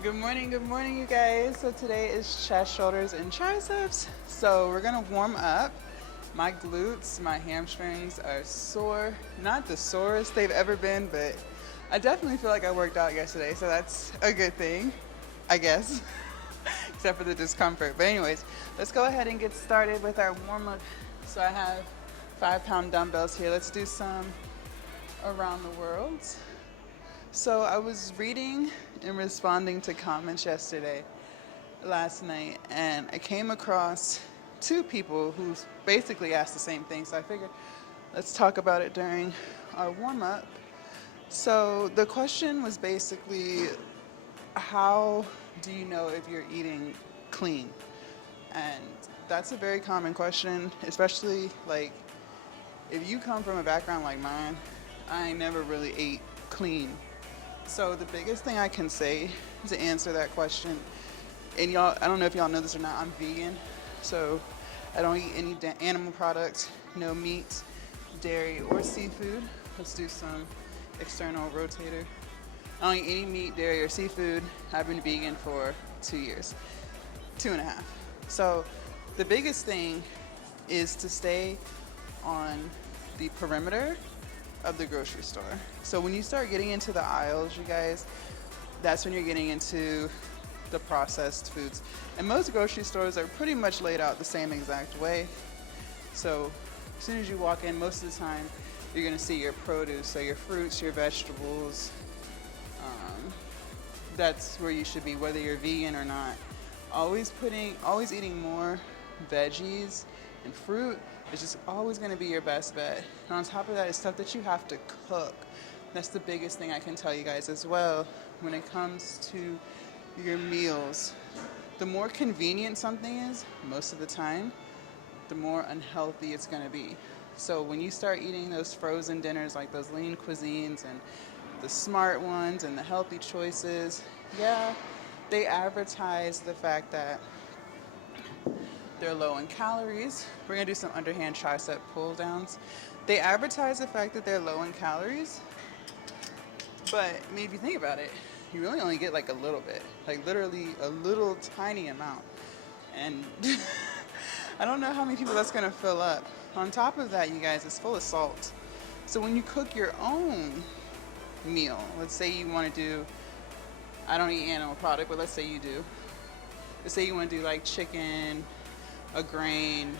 Good morning, you guys. So today is chest, shoulders, and triceps. So we're gonna warm up. My glutes, my hamstrings are sore. Not the sorest they've ever been, but I definitely feel like I worked out yesterday, so that's a good thing, I guess. Except for the discomfort. But anyways, let's go ahead and get started with our warm up. So I have 5 pound dumbbells here. Let's do some around the world. So I was reading and responding to comments last night, and I came across two people who basically asked the same thing. So I figured let's talk about it during our warm up. So the question was basically, how do you know if you're eating clean? And that's a very common question, especially like if you come from a background like mine. I never really ate clean. So the biggest thing I can say to answer that question, and y'all, I don't know if y'all know this or not, I'm vegan. So I don't eat any animal products, no meat, dairy, or seafood. Let's do some external rotator. I don't eat any meat, dairy, or seafood. I've been vegan for 2 years, 2.5. So the biggest thing is to stay on the perimeter of the grocery store. So when you start getting into the aisles, you guys, that's when you're getting into the processed foods. And most grocery stores are pretty much laid out the same exact way. So as soon as you walk in, most of the time, you're gonna see your produce, so your fruits, your vegetables. That's where you should be, whether you're vegan or not. Always eating more veggies and fruit is just always going to be your best bet. And on top of that, it's stuff that you have to cook. That's the biggest thing I can tell you guys as well when it comes to your meals. The more convenient something is, most of the time, the more unhealthy it's going to be. So when you start eating those frozen dinners, like those lean cuisines and the smart ones and the healthy choices, yeah, they advertise the fact that they're low in calories. We're gonna do some underhand tricep pull downs. They advertise the fact that they're low in calories, but I mean, if you think about it, you really only get like a little bit, like literally a little tiny amount. And I don't know how many people that's gonna fill up. On top of that, you guys, it's full of salt. So when you cook your own meal, let's say you wanna do, I don't eat animal product, but let's say you do. Let's say you wanna do like chicken, a grain,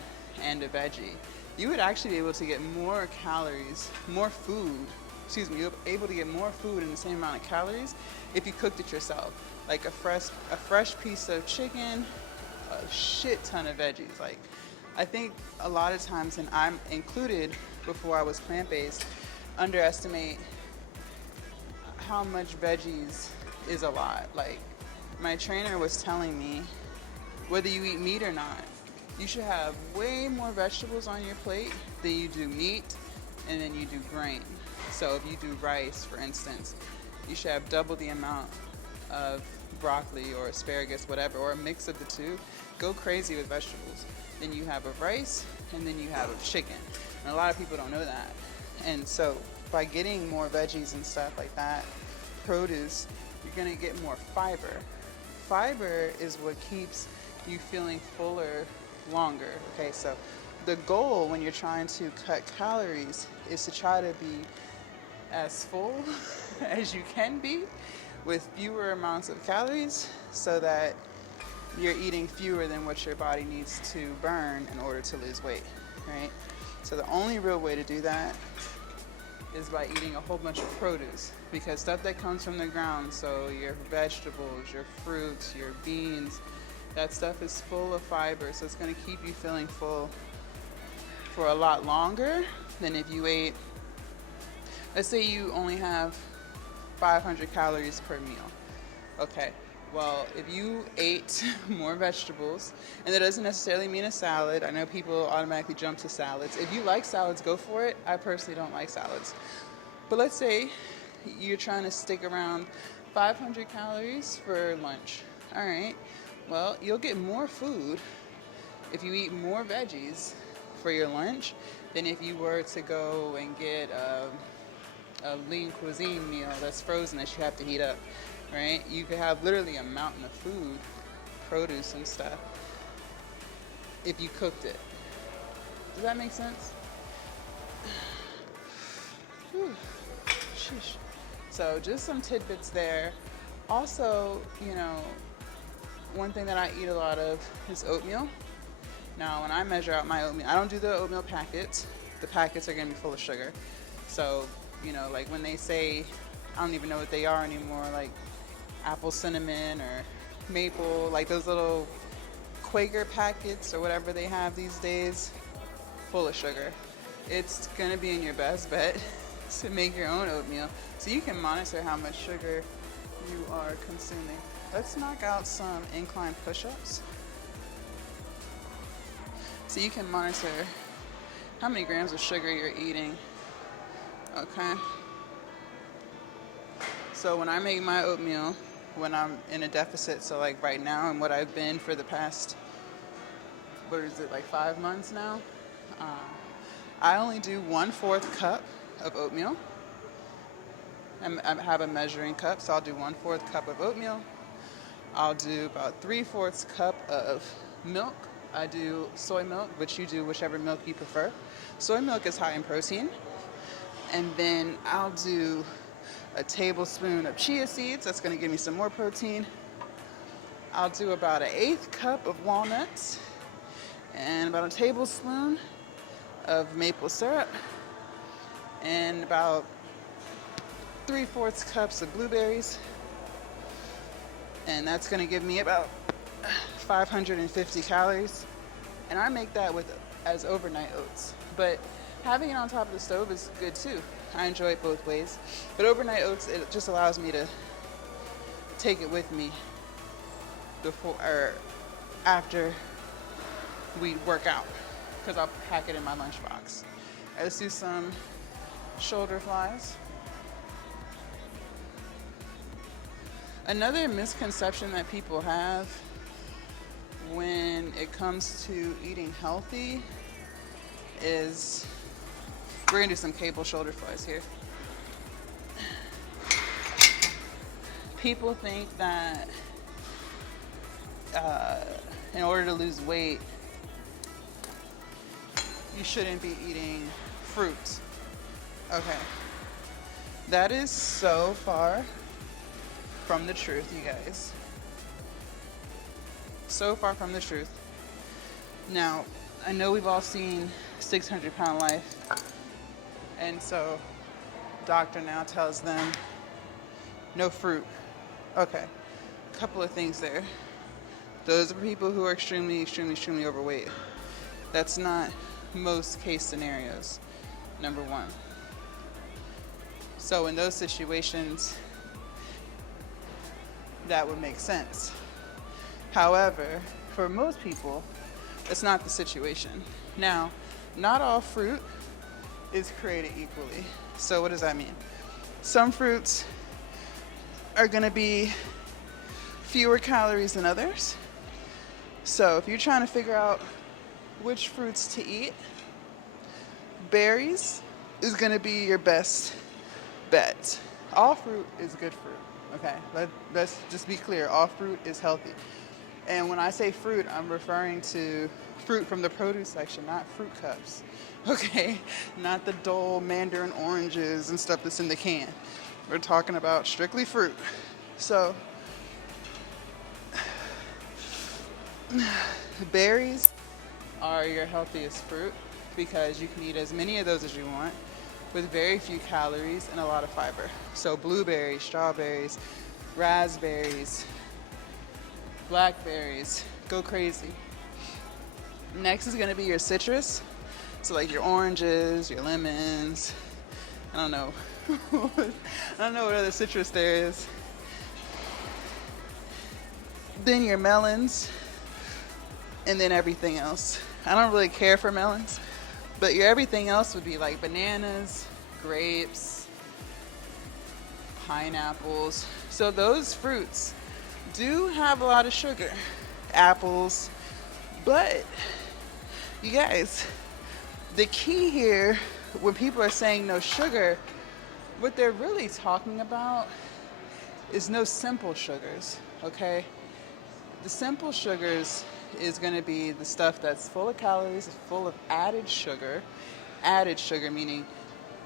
and a veggie. You would actually be able to get more calories, more food, you're able to get more food in the same amount of calories if you cooked it yourself. Like a fresh piece of chicken, a shit ton of veggies. Like, I think a lot of times, and I'm included before I was plant-based, underestimate how much veggies is a lot. Like, my trainer was telling me, whether you eat meat or not, you should have way more vegetables on your plate than you do meat and then you do grain. So if you do rice, for instance, you should have double the amount of broccoli or asparagus, whatever, or a mix of the two. Go crazy with vegetables. Then you have a rice and then you have a chicken. And a lot of people don't know that. And so by getting more veggies and stuff like that, produce, you're gonna get more fiber. Fiber is what keeps you feeling fuller longer. Okay, so the goal when you're trying to cut calories is to try to be as full as you can be with fewer amounts of calories so that you're eating fewer than what your body needs to burn in order to lose weight, right? So the only real way to do that is by eating a whole bunch of produce, because stuff that comes from the ground, so your vegetables, your fruits, your beans, that stuff is full of fiber, so it's going to keep you feeling full for a lot longer than if you ate, let's say you only have 500 calories per meal. Okay, well, if you ate more vegetables, and that doesn't necessarily mean a salad. I know people automatically jump to salads. If you like salads, go for it. I personally don't like salads. But let's say you're trying to stick around 500 calories for lunch. All right, well, you'll get more food if you eat more veggies for your lunch than if you were to go and get a lean cuisine meal that's frozen that you have to heat up. right? You could have literally a mountain of food, produce and stuff, if you cooked it. Does that make sense? Whew. Sheesh. So just some tidbits there. Also, one thing that I eat a lot of is oatmeal. Now, when I measure out my oatmeal, I don't do the oatmeal packets. The packets are gonna be full of sugar. So, like when they say, I don't even know what they are anymore, like apple cinnamon or maple, like those little Quaker packets or whatever they have these days, full of sugar. It's gonna be in your best bet to make your own oatmeal so you can monitor how much sugar you are consuming. Let's knock out some incline push-ups so you can monitor how many grams of sugar you're eating. Okay. So when I make my oatmeal, when I'm in a deficit, so like right now and what I've been for the past, 5 months now, I only do 1/4 cup of oatmeal. I have a measuring cup, so I'll do 1/4 cup of oatmeal. I'll do about 3/4 cup of milk. I do soy milk, which you do whichever milk you prefer. Soy milk is high in protein. And then I'll do a tablespoon of chia seeds. That's going to give me some more protein. I'll do about 1/8 cup of walnuts and about a tablespoon of maple syrup and about 3/4 cups of blueberries. And that's going to give me about 550 calories. And I make that as overnight oats. But having it on top of the stove is good too. I enjoy it both ways. But overnight oats, it just allows me to take it with me before or after we work out, because I'll pack it in my lunchbox. Let's do some shoulder flies. Another misconception that people have when it comes to eating healthy is, we're gonna do some cable shoulder flies here. People think that in order to lose weight, you shouldn't be eating fruit. Okay. That is so far from the truth, you guys. So far from the truth. Now, I know we've all seen 600-Pound Life, and so doctor now tells them no fruit. Okay, a couple of things there. Those are people who are extremely, extremely, extremely overweight. That's not most case scenarios, number one. So in those situations, that would make sense. However, for most people, it's not the situation. Now, not all fruit is created equally. So what does that mean? Some fruits are gonna be fewer calories than others. So if you're trying to figure out which fruits to eat, berries is gonna be your best bet. All fruit is good fruit, okay? Let's just be clear, all fruit is healthy. And when I say fruit, I'm referring to fruit from the produce section, not fruit cups, okay? Not the dull mandarin oranges and stuff that's in the can. We're talking about strictly fruit. So, berries are your healthiest fruit because you can eat as many of those as you want with very few calories and a lot of fiber. So blueberries, strawberries, raspberries, blackberries, go crazy. Next is gonna be your citrus. So like your oranges, your lemons, I don't know. I don't know what other citrus there is. Then your melons, and then everything else. I don't really care for melons, but your everything else would be like bananas, grapes, pineapples. So those fruits do have a lot of sugar. Apples. But you guys, the key here, when people are saying no sugar, what they're really talking about is no simple sugars, okay? The simple sugars is going to be the stuff that's full of calories, full of added sugar meaning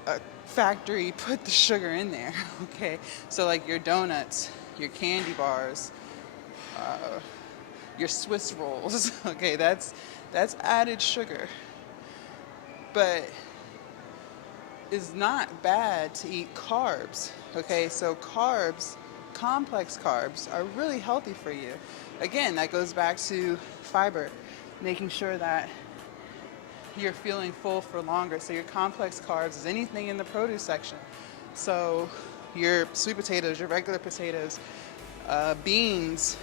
a factory put the sugar in there, okay? So like your donuts, your candy bars, your Swiss rolls, okay, that's added sugar. But it's not bad to eat carbs, okay? So carbs, complex carbs, are really healthy for you. Again, that goes back to fiber, making sure that you're feeling full for longer. So your complex carbs is anything in the produce section. So your sweet potatoes, your regular potatoes, beans,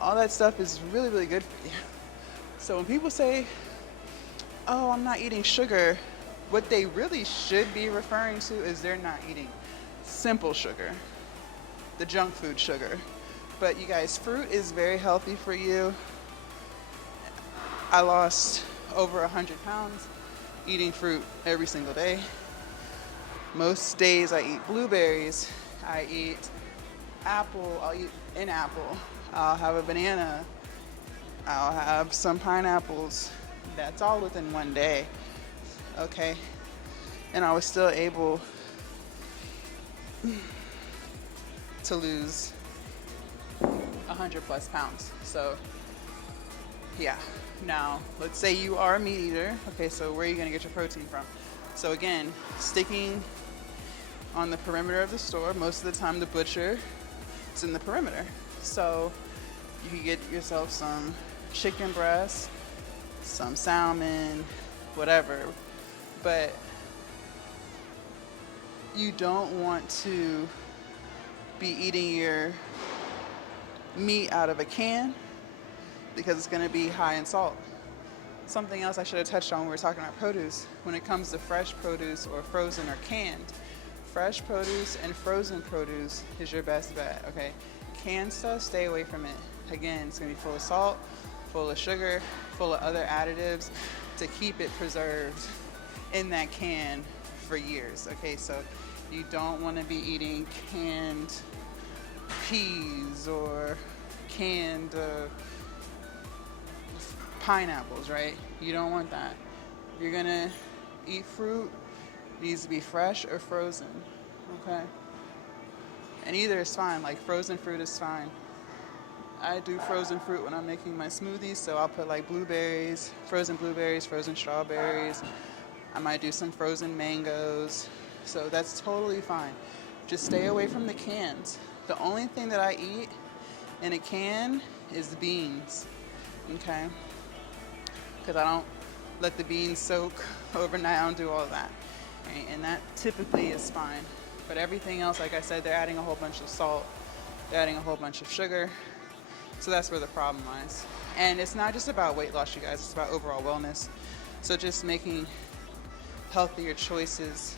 all that stuff is really, really good for you. So when people say, oh, I'm not eating sugar, what they really should be referring to is they're not eating simple sugar, the junk food sugar. But you guys, fruit is very healthy for you. I lost over 100 pounds eating fruit every single day. Most days I eat blueberries, I eat apple, I'll eat an apple, I'll have a banana, I'll have some pineapples. That's all within one day, okay? And I was still able to lose 100 plus pounds. So yeah. Now, let's say you are a meat eater. Okay, so where are you going to get your protein from? So again, sticking on the perimeter of the store, most of the time the butcher is in the perimeter. So you can get yourself some chicken breast, some salmon, whatever. But you don't want to be eating your meat out of a can because it's going to be high in salt. Something else I should have touched on when we were talking about produce, when it comes to fresh produce or frozen or canned, fresh produce and frozen produce is your best bet, okay? Canned stuff, stay away from it. Again, it's going to be full of salt, full of sugar, full of other additives to keep it preserved in that can for years, okay? So you don't want to be eating canned peas or canned pineapples, right? You don't want that. You're gonna eat fruit, it needs to be fresh or frozen, okay? And either is fine, like frozen fruit is fine. I do frozen fruit when I'm making my smoothies, so I'll put like blueberries, frozen strawberries. I might do some frozen mangoes, so that's totally fine. Just stay away from the cans. The only thing that I eat in a can is the beans, okay? Because I don't let the beans soak overnight. I don't do all of that, right? And that typically is fine. But everything else, like I said, they're adding a whole bunch of salt, they're adding a whole bunch of sugar. So that's where the problem lies. And it's not just about weight loss, you guys, it's about overall wellness. So just making healthier choices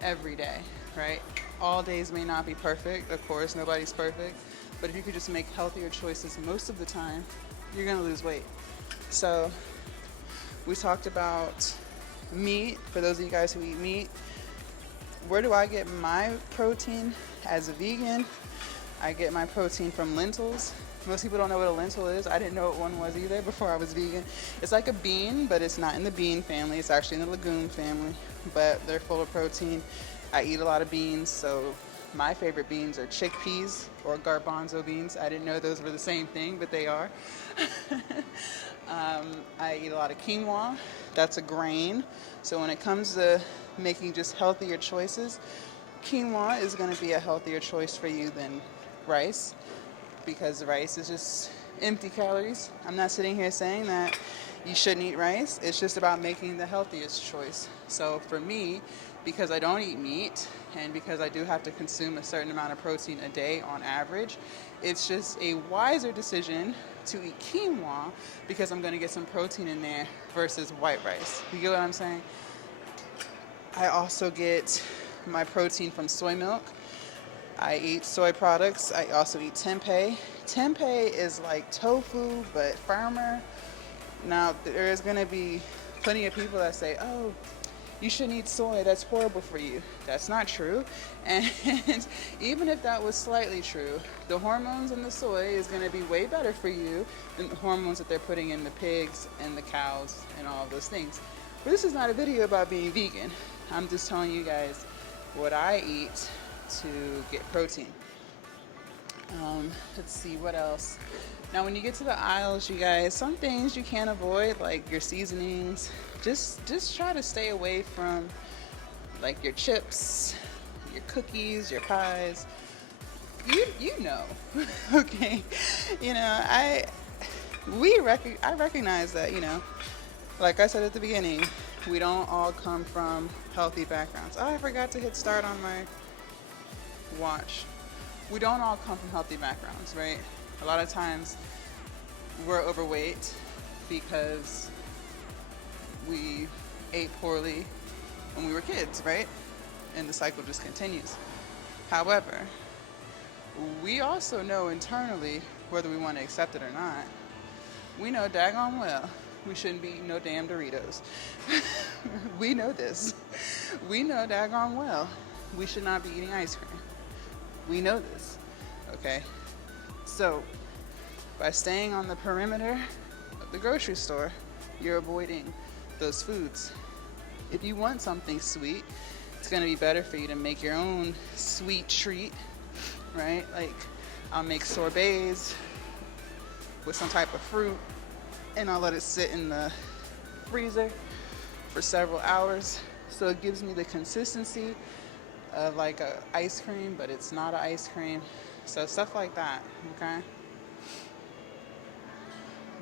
every day, right? All days may not be perfect, of course, nobody's perfect. But if you could just make healthier choices most of the time, you're gonna lose weight. So we talked about meat. For those of you guys who eat meat, where do I get my protein as a vegan? I get my protein from lentils. Most people don't know what a lentil is. I didn't know what one was either before I was vegan. It's like a bean, but it's not in the bean family. It's actually in the legume family, but they're full of protein. I eat a lot of beans, so my favorite beans are chickpeas or garbanzo beans. I didn't know those were the same thing, but they are. I eat a lot of quinoa. That's a grain. So when it comes to making just healthier choices, quinoa is going to be a healthier choice for you than rice, because rice is just empty calories. I'm not sitting here saying that you shouldn't eat rice. It's just about making the healthiest choice. So for me, because I don't eat meat and because I do have to consume a certain amount of protein a day on average, it's just a wiser decision to eat quinoa because I'm going to get some protein in there versus white rice. You get what I'm saying? I also get my protein from soy milk. I eat soy products. I also eat tempeh. Tempeh is like tofu, but firmer. Now, there is going to be plenty of people that say, oh, you shouldn't eat soy, that's horrible for you. That's not true. And even if that was slightly true, the hormones in the soy is going to be way better for you than the hormones that they're putting in the pigs and the cows and all of those things. But this is not a video about being vegan. I'm just telling you guys what I eat to get protein. Let's see what else. Now when you get to the aisles, you guys, some things you can't avoid, like your seasonings. Just try to stay away from like your chips, your cookies, your pies. You know. Okay. You know, I recognize that, you know, like I said at the beginning, we don't all come from healthy backgrounds. Oh, I forgot to hit start on my watch. We don't all come from healthy backgrounds, right? A lot of times we're overweight because we ate poorly when we were kids, right? And the cycle just continues. However, we also know internally, whether we want to accept it or not, we know daggone well we shouldn't be eating no damn Doritos. We know this. We know daggone well we should not be eating ice cream. We know this, okay? So, by staying on the perimeter of the grocery store, you're avoiding those foods. If you want something sweet, it's gonna be better for you to make your own sweet treat, right? Like, I'll make sorbets with some type of fruit, and I'll let it sit in the freezer for several hours. So it gives me the consistency of like a ice cream, but it's not an ice cream. So stuff like that, okay?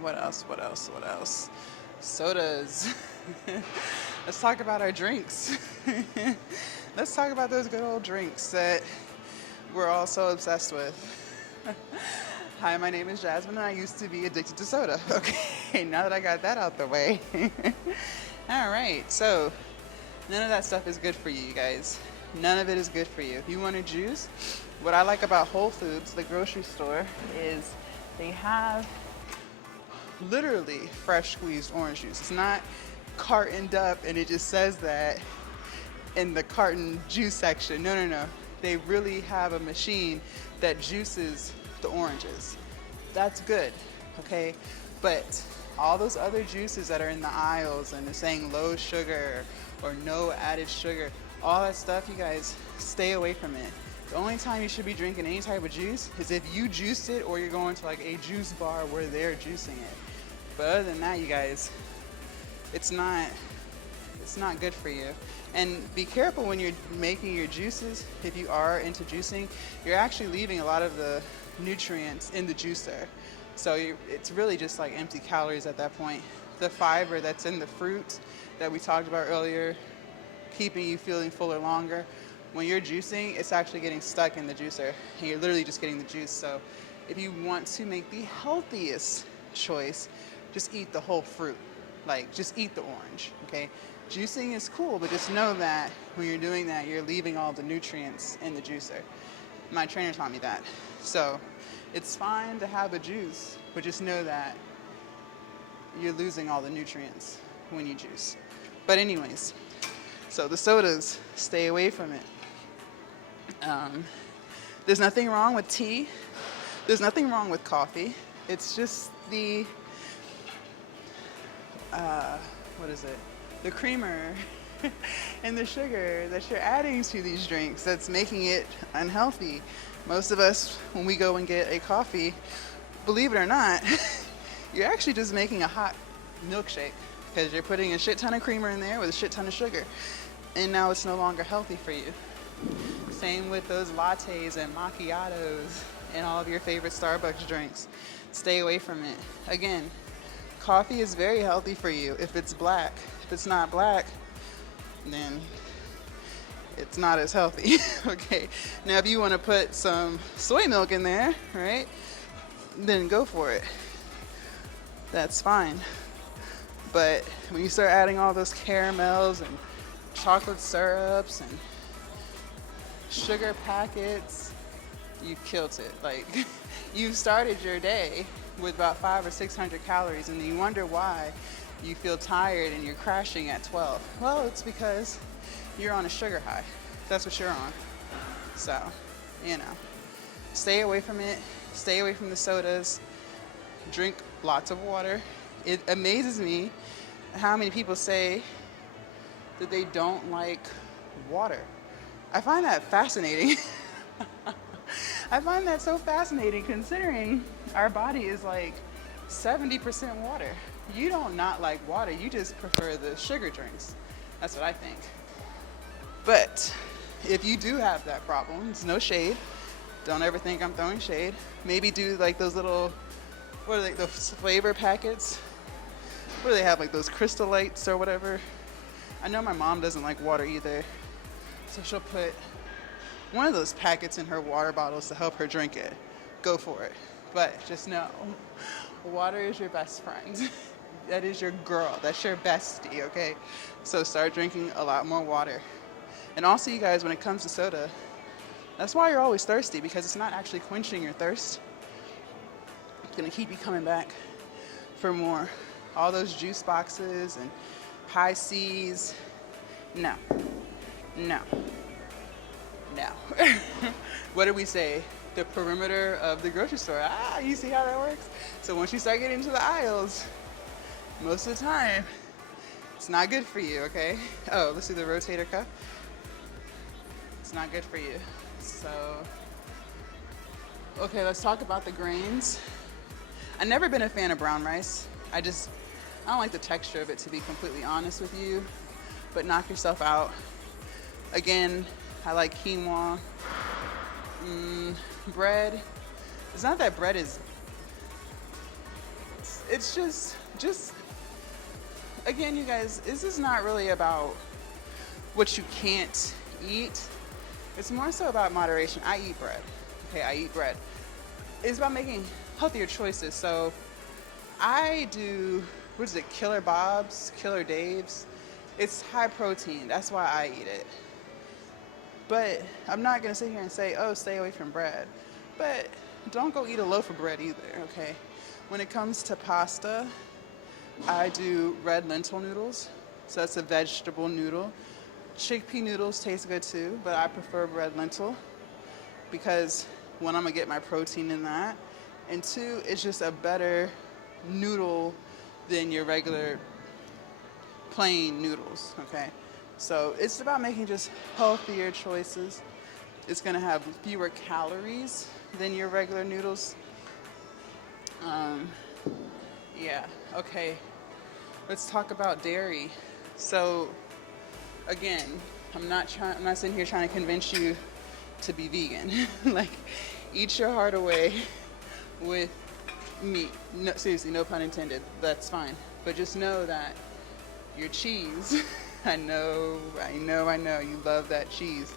What else? Sodas. Let's talk about our drinks. Let's talk about those good old drinks that we're all so obsessed with. Hi, my name is Jasmine, and I used to be addicted to soda. Okay, now that I got that out the way. All right, so none of that stuff is good for you, you guys. None of it is good for you. If you want a juice, what I like about Whole Foods, the grocery store, is they have literally fresh squeezed orange juice. It's not cartoned up and it just says that in the carton juice section. No. They really have a machine that juices the oranges. That's good, okay? But all those other juices that are in the aisles and they're saying low sugar or no added sugar, all that stuff, you guys, stay away from it. The only time you should be drinking any type of juice is if you juiced it or you're going to like a juice bar where they're juicing it. But other than that, you guys, it's not good for you. And be careful when you're making your juices. If you are into juicing, you're actually leaving a lot of the nutrients in the juicer. So it's really just like empty calories at that point. The fiber that's in the fruit that we talked about earlier, keeping you feeling fuller longer. When you're juicing, it's actually getting stuck in the juicer, and you're literally just getting the juice. So if you want to make the healthiest choice, just eat the whole fruit. Like, just eat the orange, okay? Juicing is cool, but just know that when you're doing that, you're leaving all the nutrients in the juicer. My trainer taught me that. So it's fine to have a juice, but just know that you're losing all the nutrients when you juice. But anyways, so the sodas, stay away from it. There's nothing wrong with tea. There's nothing wrong with coffee. It's just the, the creamer and the sugar that you're adding to these drinks that's making it unhealthy. Most of us, when we go and get a coffee, believe it or not, you're actually just making a hot milkshake because you're putting a shit ton of creamer in there with a shit ton of sugar. And now it's no longer healthy for you. Same with those lattes and macchiatos and all of your favorite Starbucks drinks. Stay away from it. Again, coffee is very healthy for you if it's black. If it's not black, then it's not as healthy. Okay. Now, if you want to put some soy milk in there, right, then go for it. That's fine. But when you start adding all those caramels and chocolate syrups and sugar packets, you've killed it. Like, you've started your day with about 500 or 600 calories, and you wonder why you feel tired and you're crashing at 12. Well, it's because you're on a sugar high. That's what you're on. So, you know, stay away from it. Stay away from the sodas. Drink lots of water. It amazes me how many people say that they don't like water. I find that fascinating. I find that so fascinating considering our body is like 70% water. You don't not like water, you just prefer the sugar drinks. That's what I think. But if you do have that problem, it's no shade. Don't ever think I'm throwing shade. Maybe do like those little, what are they, the flavor packets? What do they have, like those Crystal Lights or whatever? I know my mom doesn't like water either. So she'll put one of those packets in her water bottles to help her drink it. Go for it. But just know, water is your best friend. That is your girl. That's your bestie, okay? So start drinking a lot more water. And also, you guys, when it comes to soda, that's why you're always thirsty, because it's not actually quenching your thirst. It's gonna keep you coming back for more. All those juice boxes and high C's, no. What do we say? The perimeter of the grocery store. You see how that works? So once you start getting into the aisles, most of the time, it's not good for you, okay? Oh, let's do the rotator cuff. It's not good for you. So, okay, let's talk about the grains. I've never been a fan of brown rice. I don't like the texture of it, to be completely honest with you. But knock yourself out. Again, I like quinoa. Bread. It's not that bread is. It's just. Again, you guys, this is not really about what you can't eat. It's more so about moderation. I eat bread. Okay, I eat bread. It's about making healthier choices. So I do, what is it, Killer Bob's, Killer Dave's. It's high protein. That's why I eat it. But I'm not going to sit here and say, oh, stay away from bread. But don't go eat a loaf of bread either, okay? When it comes to pasta, I do red lentil noodles. So that's a vegetable noodle. Chickpea noodles taste good too, but I prefer red lentil because one, I'm gonna get my protein in that, and two, it's just a better noodle than your regular plain noodles, okay? So it's about making just healthier choices. It's gonna have fewer calories than your regular noodles. Yeah, okay. Let's talk about dairy. So again, I'm not sitting here trying to convince you to be vegan. Like, eat your heart away with meat. No, seriously, no pun intended. That's fine. But just know that your cheese, I know, you love that cheese.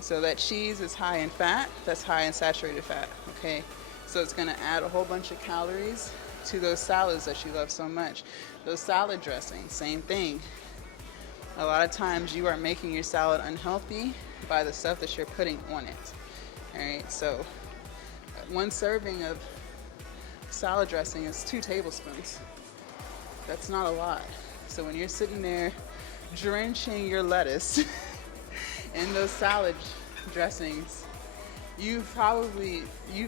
So that cheese is high in fat. That's high in saturated fat, okay? So it's gonna add a whole bunch of calories to those salads that you love so much. Those salad dressings, same thing. A lot of times you are making your salad unhealthy by the stuff that you're putting on it. All right, so one serving of salad dressing is 2 tablespoons. That's not a lot. So when you're sitting there drenching your lettuce in those salad dressings, you've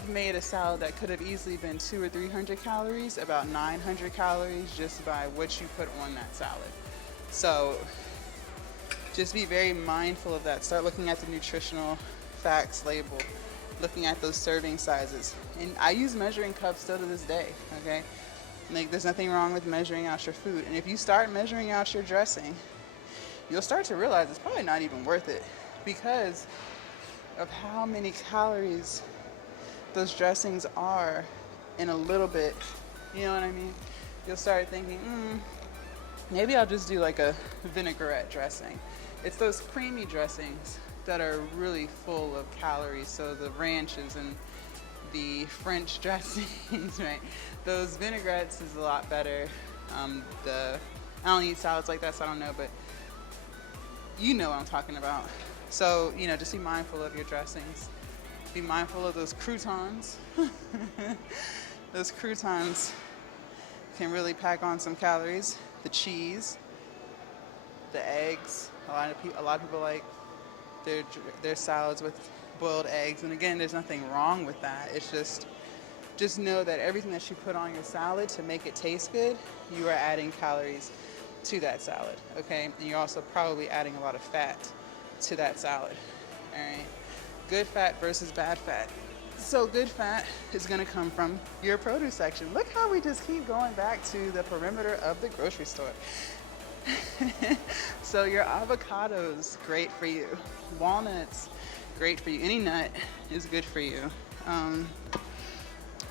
made a salad that could have easily been 200 or 300 calories, about 900 calories just by what you put on that salad. So just be very mindful of that. Start looking at the nutritional facts label, looking at those serving sizes. And I use measuring cups still to this day, okay? Like, there's nothing wrong with measuring out your food. And if you start measuring out your dressing, you'll start to realize it's probably not even worth it because of how many calories those dressings are in a little bit. You know what I mean? You'll start thinking, maybe I'll just do like a vinaigrette dressing. It's those creamy dressings that are really full of calories. So the ranches and the French dressings, right? Those vinaigrettes is a lot better. I don't eat salads like that, so I don't know, but you know what I'm talking about. So, just be mindful of your dressings. Be mindful of those croutons. Those croutons can really pack on some calories. the cheese, the eggs. A lot of people like their salads with boiled eggs. And again, there's nothing wrong with that. It's just know that everything that you put on your salad to make it taste good, you are adding calories to that salad, okay? And you're also probably adding a lot of fat to that salad, all right? Good fat versus bad fat. So good fat is gonna come from your produce section. Look how we just keep going back to the perimeter of the grocery store. So your avocados, great for you. Walnuts, great for you. Any nut is good for you.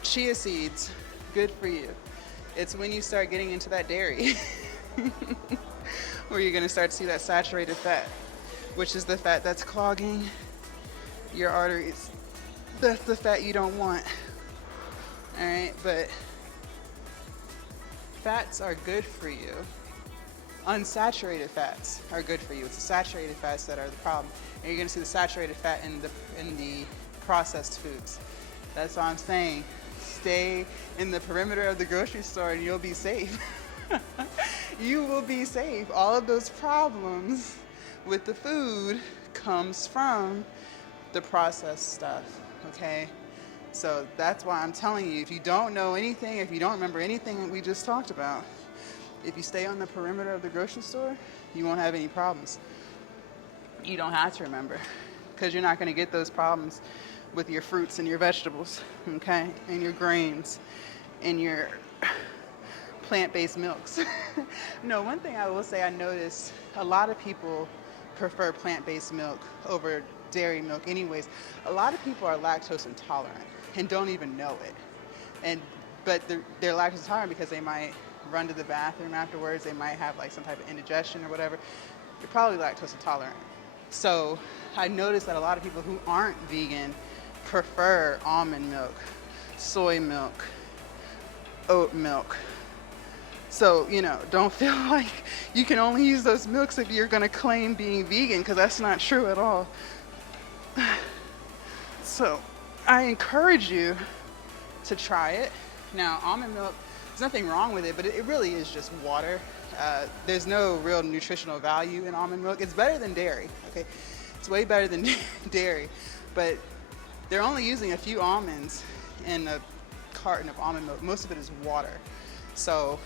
Chia seeds, good for you. It's when you start getting into that dairy where you're gonna start to see that saturated fat, which is the fat that's clogging your arteries. That's the fat you don't want. All right, but fats are good for you. Unsaturated fats are good for you. It's the saturated fats that are the problem. And you're gonna see the saturated fat in the processed foods. That's all I'm saying. Stay in the perimeter of the grocery store and you'll be safe. You will be safe. All of those problems with the food comes from the processed stuff, okay? So that's why I'm telling you, if you don't know anything, if you don't remember anything that we just talked about, if you stay on the perimeter of the grocery store, you won't have any problems. You don't have to remember, because you're not going to get those problems with your fruits and your vegetables, okay? And your grains and your plant-based milks. No, one thing I will say, I noticed a lot of people prefer plant-based milk over dairy milk anyways. A lot of people are lactose intolerant and don't even know it. But they're lactose intolerant because they might run to the bathroom afterwards. They might have like some type of indigestion or whatever. You're probably lactose intolerant. So I noticed that a lot of people who aren't vegan prefer almond milk, soy milk, oat milk. So, don't feel like you can only use those milks if you're going to claim being vegan, because that's not true at all. So I encourage you to try it. Now, almond milk, there's nothing wrong with it, but it really is just water. There's no real nutritional value in almond milk. It's better than dairy, okay? It's way better than dairy, but they're only using a few almonds in a carton of almond milk. Most of it is water. So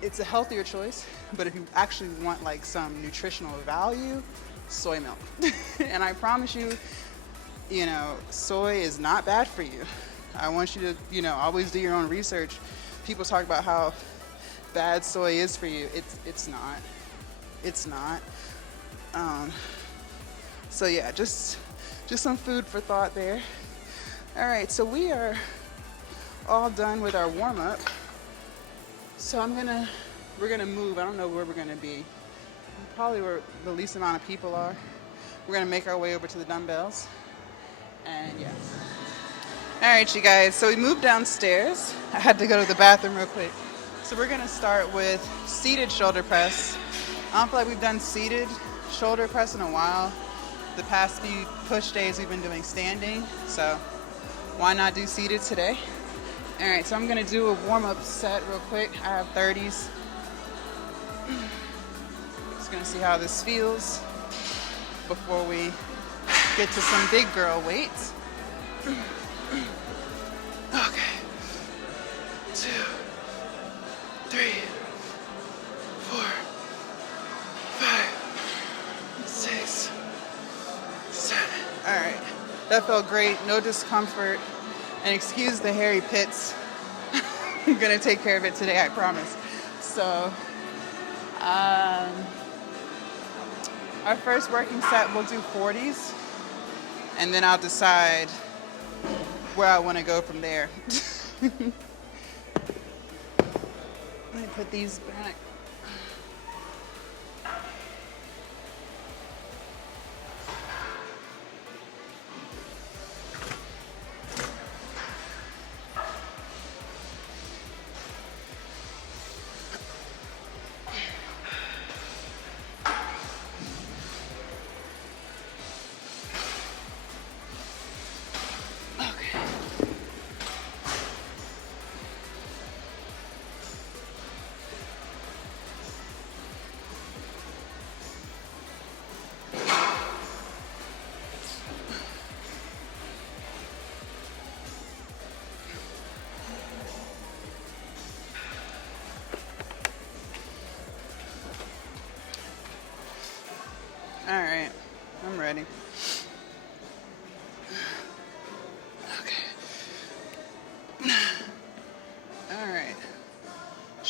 it's a healthier choice, but if you actually want like some nutritional value, soy milk. And I promise you, soy is not bad for you. I want you to, always do your own research. People talk about how bad soy is for you. It's not. It's not. So yeah, just some food for thought there. All right, so we are all done with our warm-up. So we're gonna move. I don't know where we're gonna be. Probably where the least amount of people are. We're gonna make our way over to the dumbbells. And yeah. All right, you guys, so we moved downstairs. I had to go to the bathroom real quick. So we're gonna start with seated shoulder press. I don't feel like we've done seated shoulder press in a while. The past few push days we've been doing standing, so why not do seated today? All right, so I'm gonna do a warm-up set real quick. I have 30s. Just gonna see how this feels before we get to some big girl weights. Okay. 2, 3, 4, 5, 6, 7. All right, that felt great. No discomfort. And excuse the hairy pits. I'm gonna take care of it today, I promise. So, our first working set, we'll do 40s, and then I'll decide where I want to go from there. Let me put these back.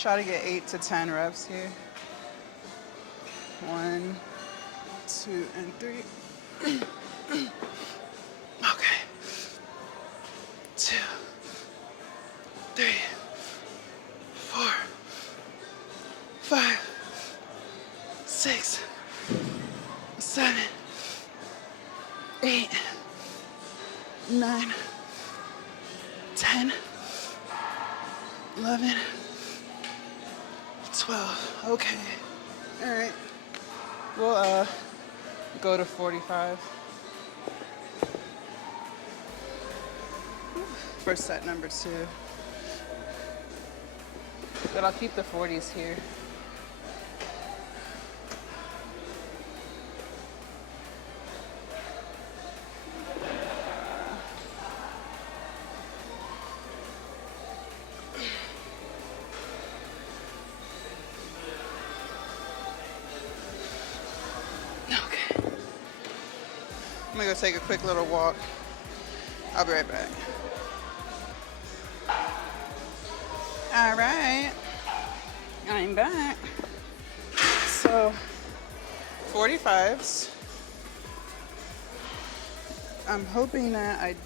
Try to get 8 to 10 reps here. 1, 2, and 3. Okay. 2, 3, 4, 5, 6, 7, 8, 9, 10, 11, 12. Okay. All right. We'll go to 45 for set number 2. But I'll keep the 40s here. I'm gonna go take a quick little walk. I'll be right back. All right, I'm back. So, 45s. I'm hoping that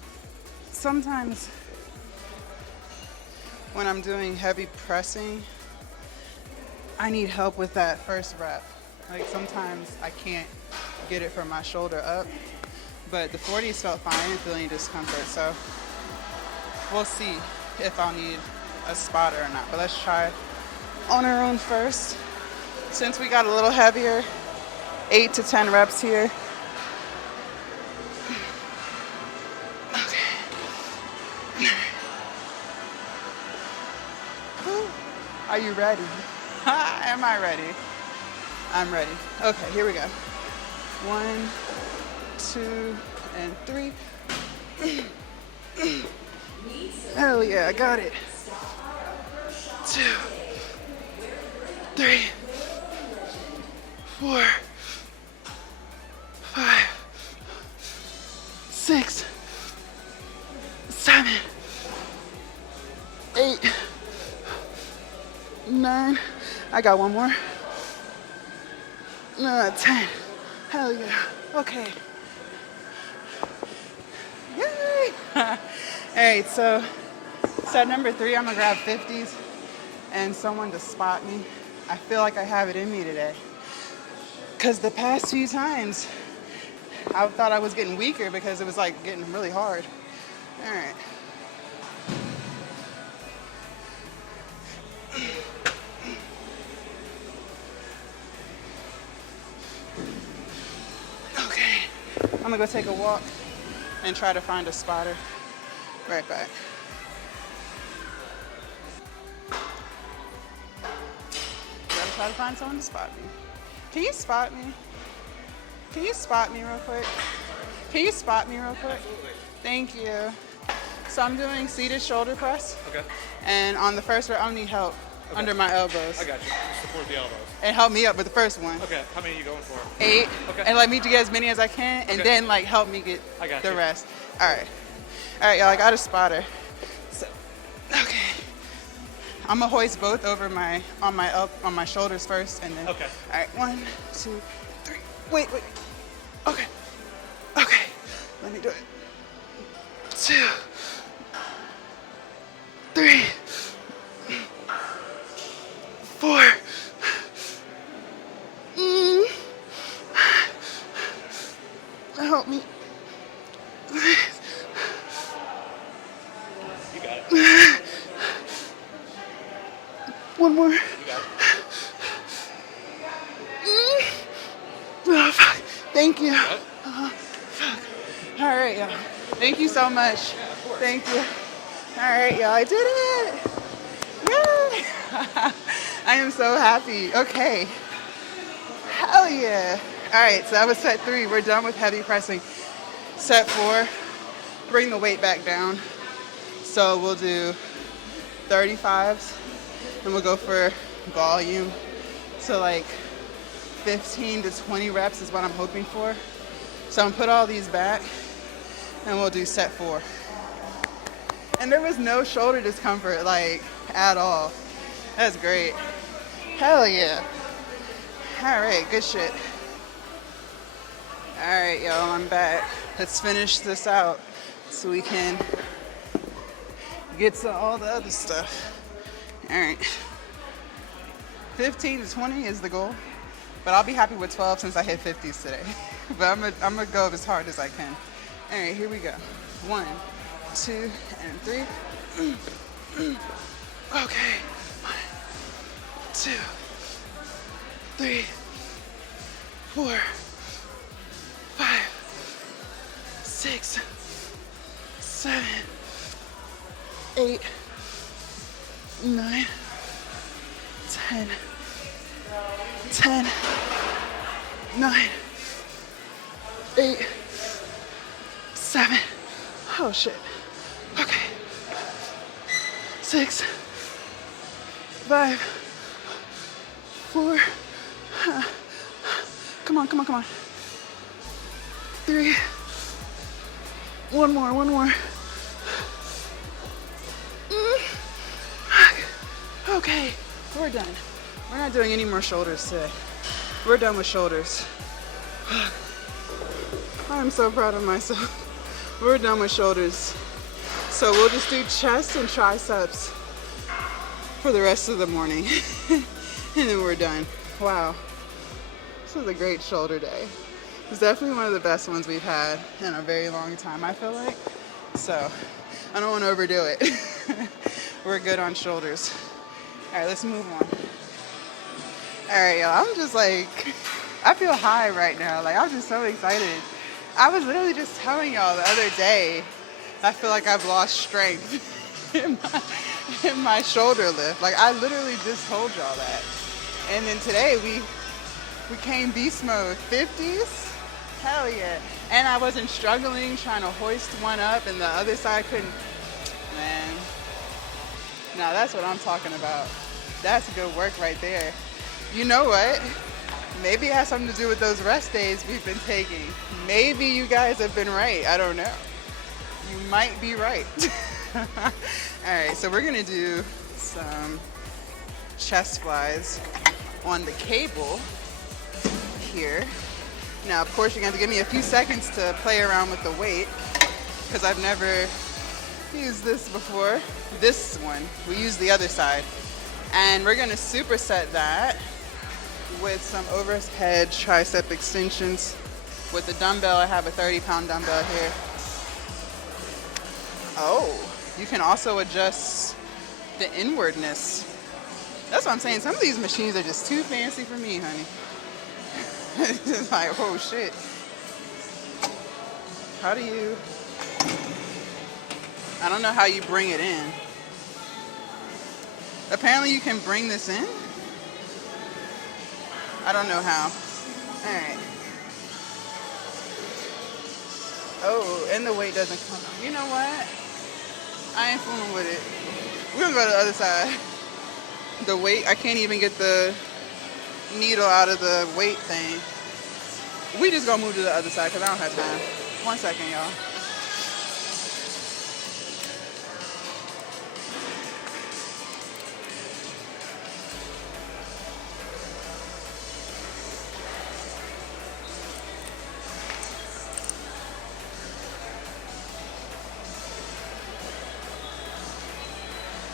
sometimes when I'm doing heavy pressing, I need help with that first rep. Like sometimes I can't get it from my shoulder up. But the 40s felt fine. I didn't feel any discomfort, so we'll see if I'll need a spotter or not. But let's try on our own first. Since we got a little heavier, 8 to 10 reps here. Okay. Are you ready? Am I ready? I'm ready. Okay, here we go. 1, 2, and 3. Hell yeah, I got it. 2, 3, 4, 5, 6, 7, 8, 9. I got one more. 10. Hell yeah. Okay. Yay! All right, so set number 3, I'm gonna grab 50s and someone to spot me. I feel like I have it in me today. Cause the past few times, I thought I was getting weaker because it was like getting really hard. All right. Okay, I'm gonna go take a walk and try to find a spotter. Right back. Gotta try to find someone to spot me. Can you spot me? Can you spot me real quick? Can you spot me real quick? Absolutely. Thank you. So I'm doing seated shoulder press. Okay. And on the first rep, I need help under my elbows. I got you. Support the elbows. And help me up with the first one. Okay. How many are you going for? 8. Okay. And let me to get as many as I can, and Okay. then like help me get I got the you. rest. All right. All right, y'all. I got a spotter. So, okay. I'm gonna hoist both over on my shoulders first, and then. Okay. All right. 1, 2, 3. Wait. Okay. Okay. Let me do it. 2, 3, 4. Help me. You got it. One more. You got it. Oh, fuck. Thank you. What? Fuck. All right, y'all. Thank you so much. Thank you. All right, y'all. I did it. Yay. I am so happy. Okay. Hell yeah. All right, so that was set 3. We're done with heavy pressing. Set 4, bring the weight back down. So we'll do 35s, and we'll go for volume. So like 15 to 20 reps is what I'm hoping for. So I'm gonna put all these back, and we'll do set 4. And there was no shoulder discomfort, like, at all. That's great. Hell yeah. All right, good shit. All right, y'all, I'm back. Let's finish this out so we can get to all the other stuff. All right. 15 to 20 is the goal, but I'll be happy with 12 since I hit 50s today. But I'm gonna go as hard as I can. All right, here we go. 1, 2, and 3. Okay. 1, 2, 3, 4, 5, 6, 7, 8, 9, 10, 10, 9, 8, 7. Oh shit. Okay. 6, 5, 4. Come on, come on, come on. 3. One more, one more. Okay, we're done. We're not doing any more shoulders today. We're done with shoulders. I'm so proud of myself. We're done with shoulders. So we'll just do chest and triceps for the rest of the morning. And then we're done. Wow. This was a great shoulder day. It's definitely one of the best ones we've had in a very long time, I feel like. So I don't want to overdo it. We're good on shoulders. All right, let's move on. All right, y'all, I'm just like, I feel high right now. Like, I'm just so excited. I was literally just telling y'all the other day, I feel like I've lost strength in my shoulder lift. Like, I literally just told y'all that. And then today we came beast mode, 50s. Hell yeah. And I wasn't struggling trying to hoist one up and the other side couldn't. Man. Now that's what I'm talking about. That's good work right there. You know what? Maybe it has something to do with those rest days we've been taking. Maybe you guys have been right. I don't know. You might be right. All right, so we're gonna do some chest flies on the cable here. Now, of course, you're going to have to give me a few seconds to play around with the weight because I've never used this before. This one, we use the other side. And we're going to superset that with some overhead tricep extensions. With the dumbbell, I have a 30-pound dumbbell here. Oh, you can also adjust the inwardness. That's what I'm saying. Some of these machines are just too fancy for me, honey. It's just like, oh shit. How do you... I don't know how you bring it in. Apparently you can bring this in? I don't know how. Alright. Oh, and the weight doesn't come. You know what? I ain't fooling with it. We're gonna go to the other side. The weight, I can't even get the needle out of the weight thing. We just gonna move to the other side because I don't have time. 1 second, y'all.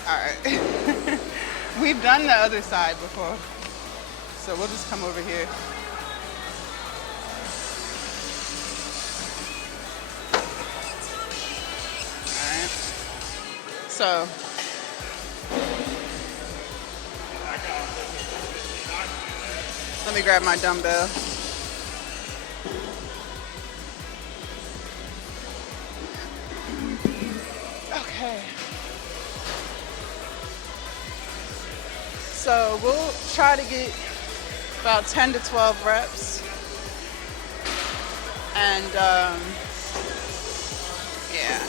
All right. We've done the other side before, so we'll just come over here. All right. So, let me grab my dumbbell. Okay. So we'll try to get about 10 to 12 reps. And yeah.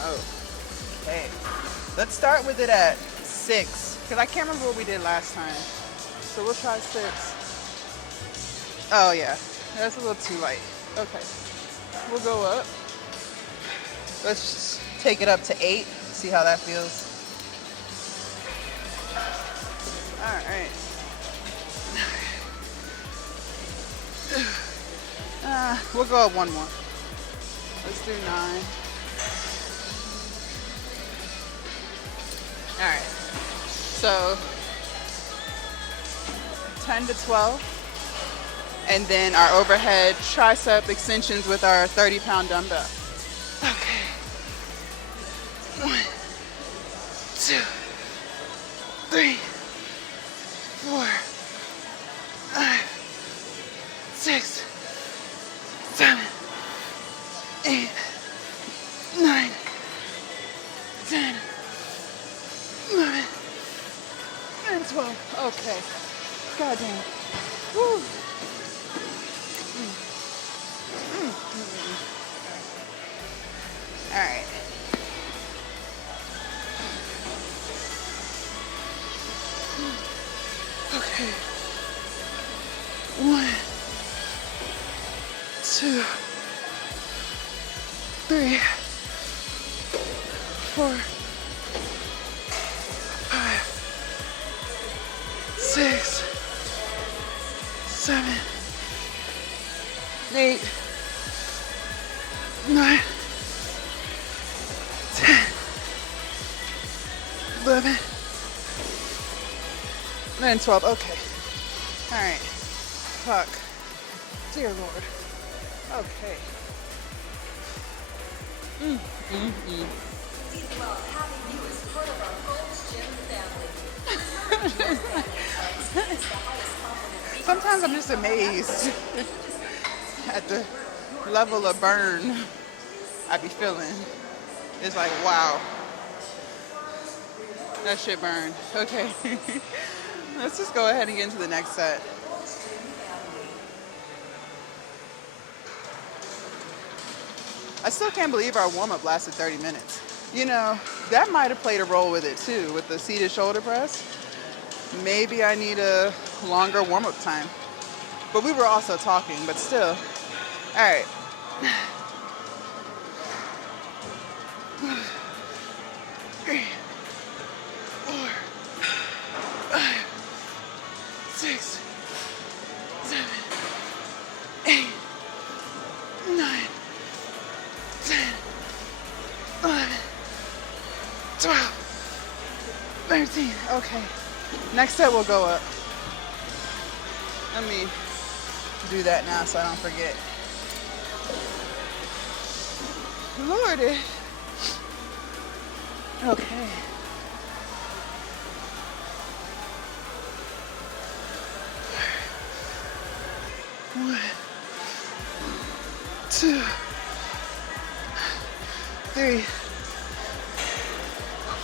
Oh, okay. Let's start with it at 6, because I can't remember what we did last time. So we'll try 6. Oh yeah. That's a little too light. Okay. We'll go up. Let's just take it up to 8. See how that feels. All right. We'll go up one more. Let's do 9. All right. So 10 to 12. And then our overhead tricep extensions with our 30-pound dumbbell. Okay. 1, 2, 3, 4, 5, 6, 7, 8, 9, 10, 11, and 12. Okay. Goddamn. Woo. All right. Okay. 1, 2, 3, 4, 5, 6, 7, 8, 9, 10, 11, and 12. Okay. All right. Fuck. Dear Lord. Okay. We love having you as part of our Gold's Gym family. Sometimes I'm just amazed at the level of burn I be feeling. It's like, wow. That shit burned. Okay. Let's just go ahead and get into the next set. I still can't believe our warm-up lasted 30 minutes. You know, that might have played a role with it too, with the seated shoulder press. Maybe I need a longer warm-up time. But we were also talking, but still. All right. 3, 4, 5, 6, 7, 8, 9, 10, 11, 12, 13. Okay. Next set will go up. Let me do that now so I don't forget. Lordy. Okay. One, 2, 3,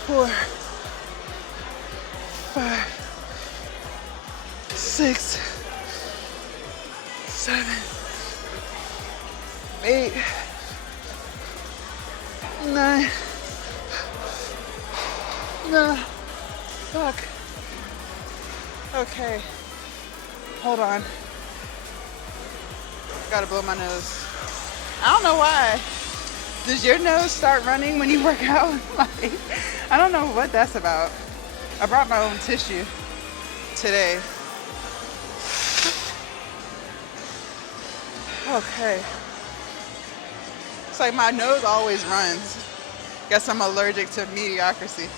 4, 5, 6, 7, 8, 9. No. Fuck. Okay. Hold on. Gotta blow my nose. I don't know why. Does your nose start running when you work out? Like, I don't know what that's about. I brought my own tissue today. Okay. It's like my nose always runs. Guess I'm allergic to mediocrity.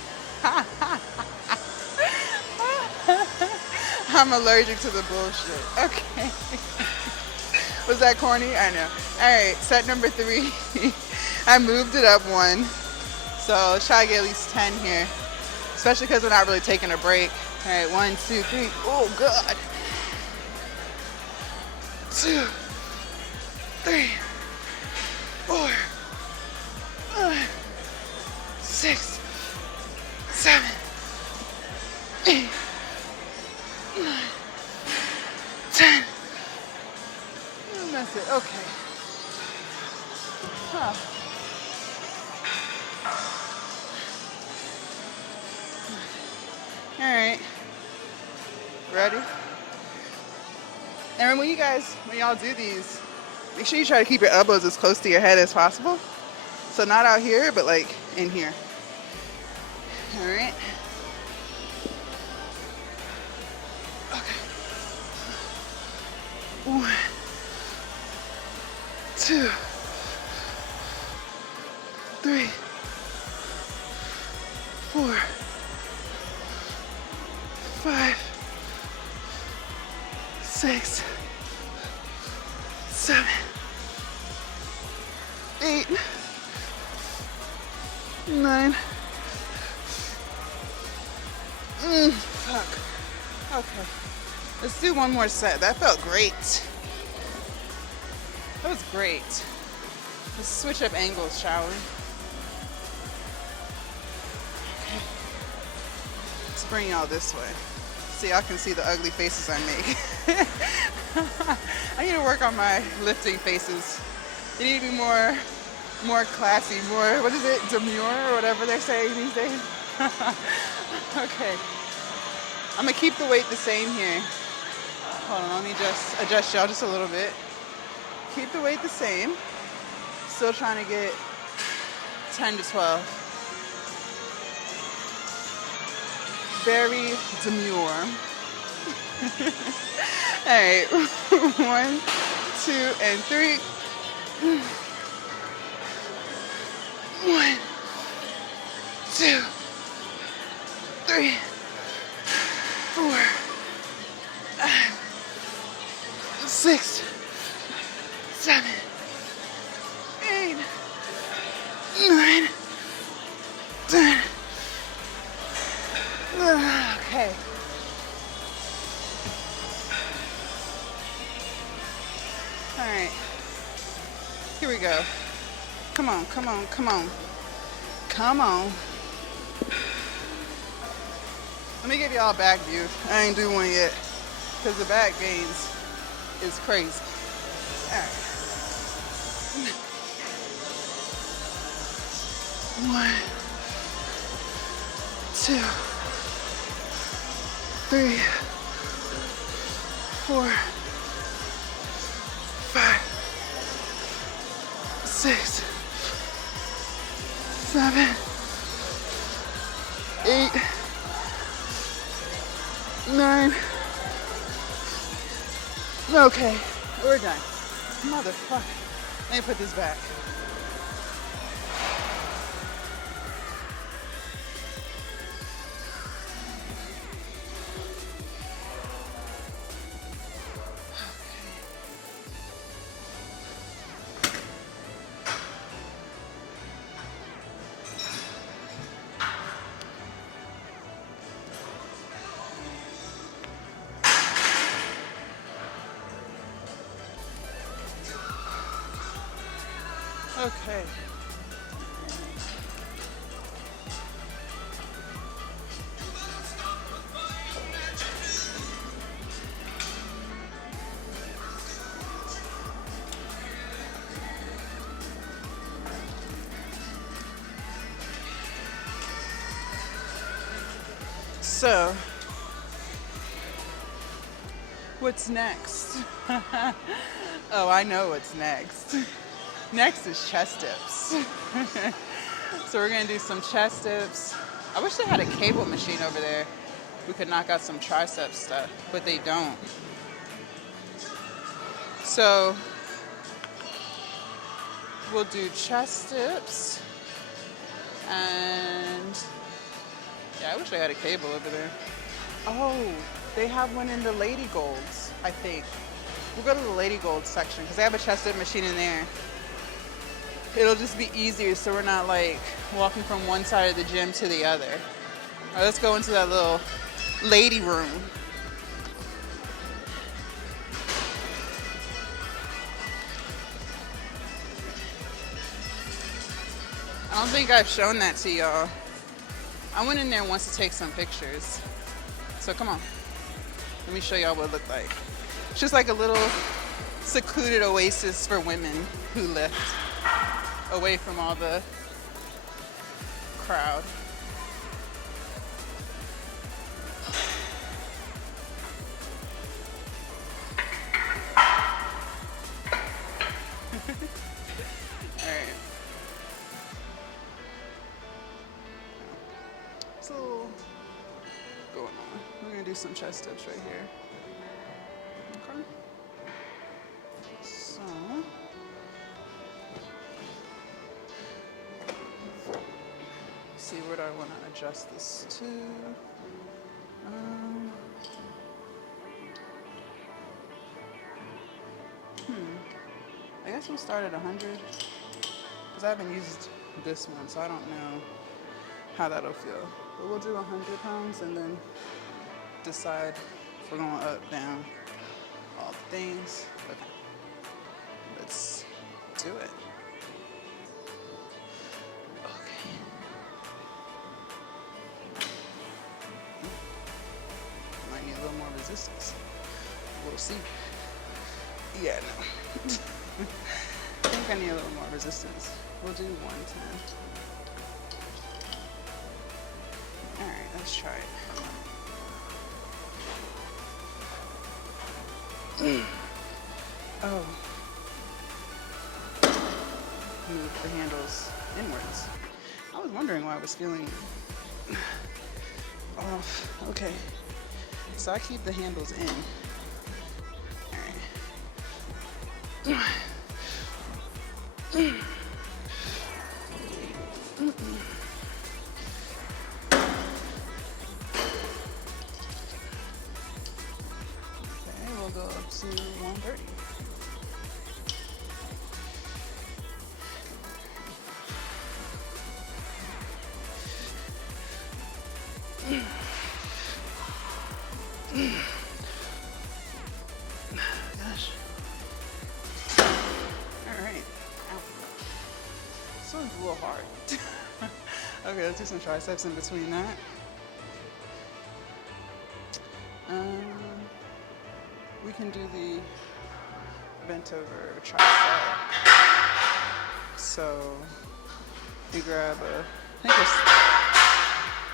I'm allergic to the bullshit. Okay. Was that corny? I know. All right, set number 3. I moved it up 1. So let's try to get at least 10 here. Especially because we're not really taking a break. All right, 1, 2, 3. Oh, God. 2, 3, 4, 5, 6, 7, 8, 9, 10. That's it. Okay. Huh. All right. Ready? And when y'all do these, make sure you try to keep your elbows as close to your head as possible. So not out here, but like in here. All right. Okay. 1, 2, 3, 4, 5, 6, 7, 8, 9. Fuck. Okay. Let's do one more set. That felt great. That was great. Let's switch up angles, shall we? Okay. Let's bring y'all this way so y'all can see the ugly faces I make. I need to work on my lifting faces. They need to be more classy, more, what is it, demure or whatever they're saying these days. Okay. I'm gonna keep the weight the same here. Hold on, let me just adjust y'all just a little bit. Keep the weight the same. Still trying to get 10 to 12. Very demure. All right, 1, 2, and 3. 1, 2, 3, 4, 6, 7, 8, 9, 10. Okay. All right. Here we go. Come on, come on, come on. Come on. Let me give y'all a back view. I ain't do one yet because the back gains is crazy. All right. 1, 2, 3, 4, 5, 6, 7, 8, 9. Okay, we're done. Motherfucker. Let me put this back. Okay. So, what's next? Oh, I know what's next. Next is chest dips. So we're gonna do some chest dips. I wish they had a cable machine over there. We could knock out some tricep stuff, but they don't. So we'll do chest dips. And yeah, I wish I had a cable over there. Oh, they have one in the Lady Golds, I think. We'll go to the Lady Gold section because they have a chest dip machine in there. It'll just be easier so we're not like walking from one side of the gym to the other. All right, let's go into that little lady room. I don't think I've shown that to y'all. I went in there once to take some pictures. So come on, let me show y'all what it looked like. It's just like a little secluded oasis for women who lift, away from all the crowd. some chest dips right here. Okay. So, see where do I want to adjust this to? I guess we'll start at 100 because I haven't used this one, so I don't know how that'll feel. But we'll do 100 pounds and then decide if we're going up, down, all the things. Okay, let's do it. Okay. Might need a little more resistance. We'll see. Yeah, no. I think I need a little more resistance. We'll do 110. All right, let's try it. Oh. Move the handles inwards. I was wondering why I was feeling off. Okay. So I keep the handles in. All right. We'll go up to 130. Gosh. All right. Ow. This one's a little hard. Okay, let's do some triceps in between that. We can do the bent over tricep. So we grab I think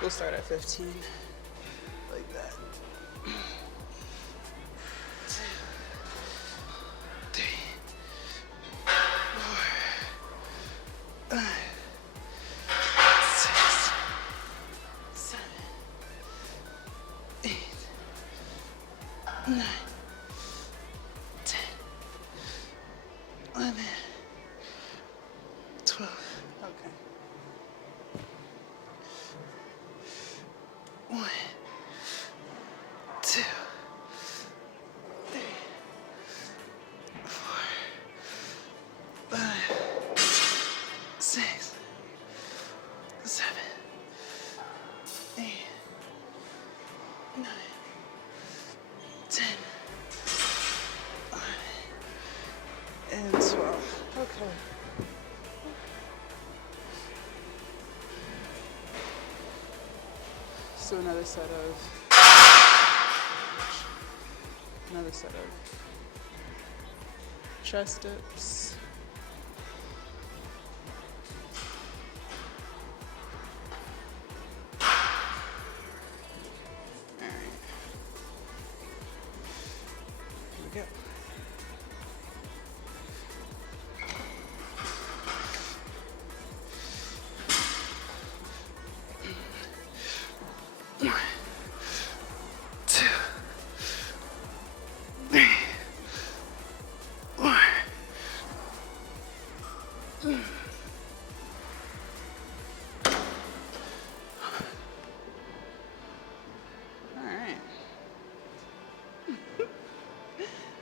we'll start at 15, like that. 2, 3, 4, 5, 6, 7, 8, 9. 11, 12. Okay. 1, 2, 3, 4, 5, 6, 7, 8, 9, 10. And 12. Okay. So another set of chest dips. All right. Here we go.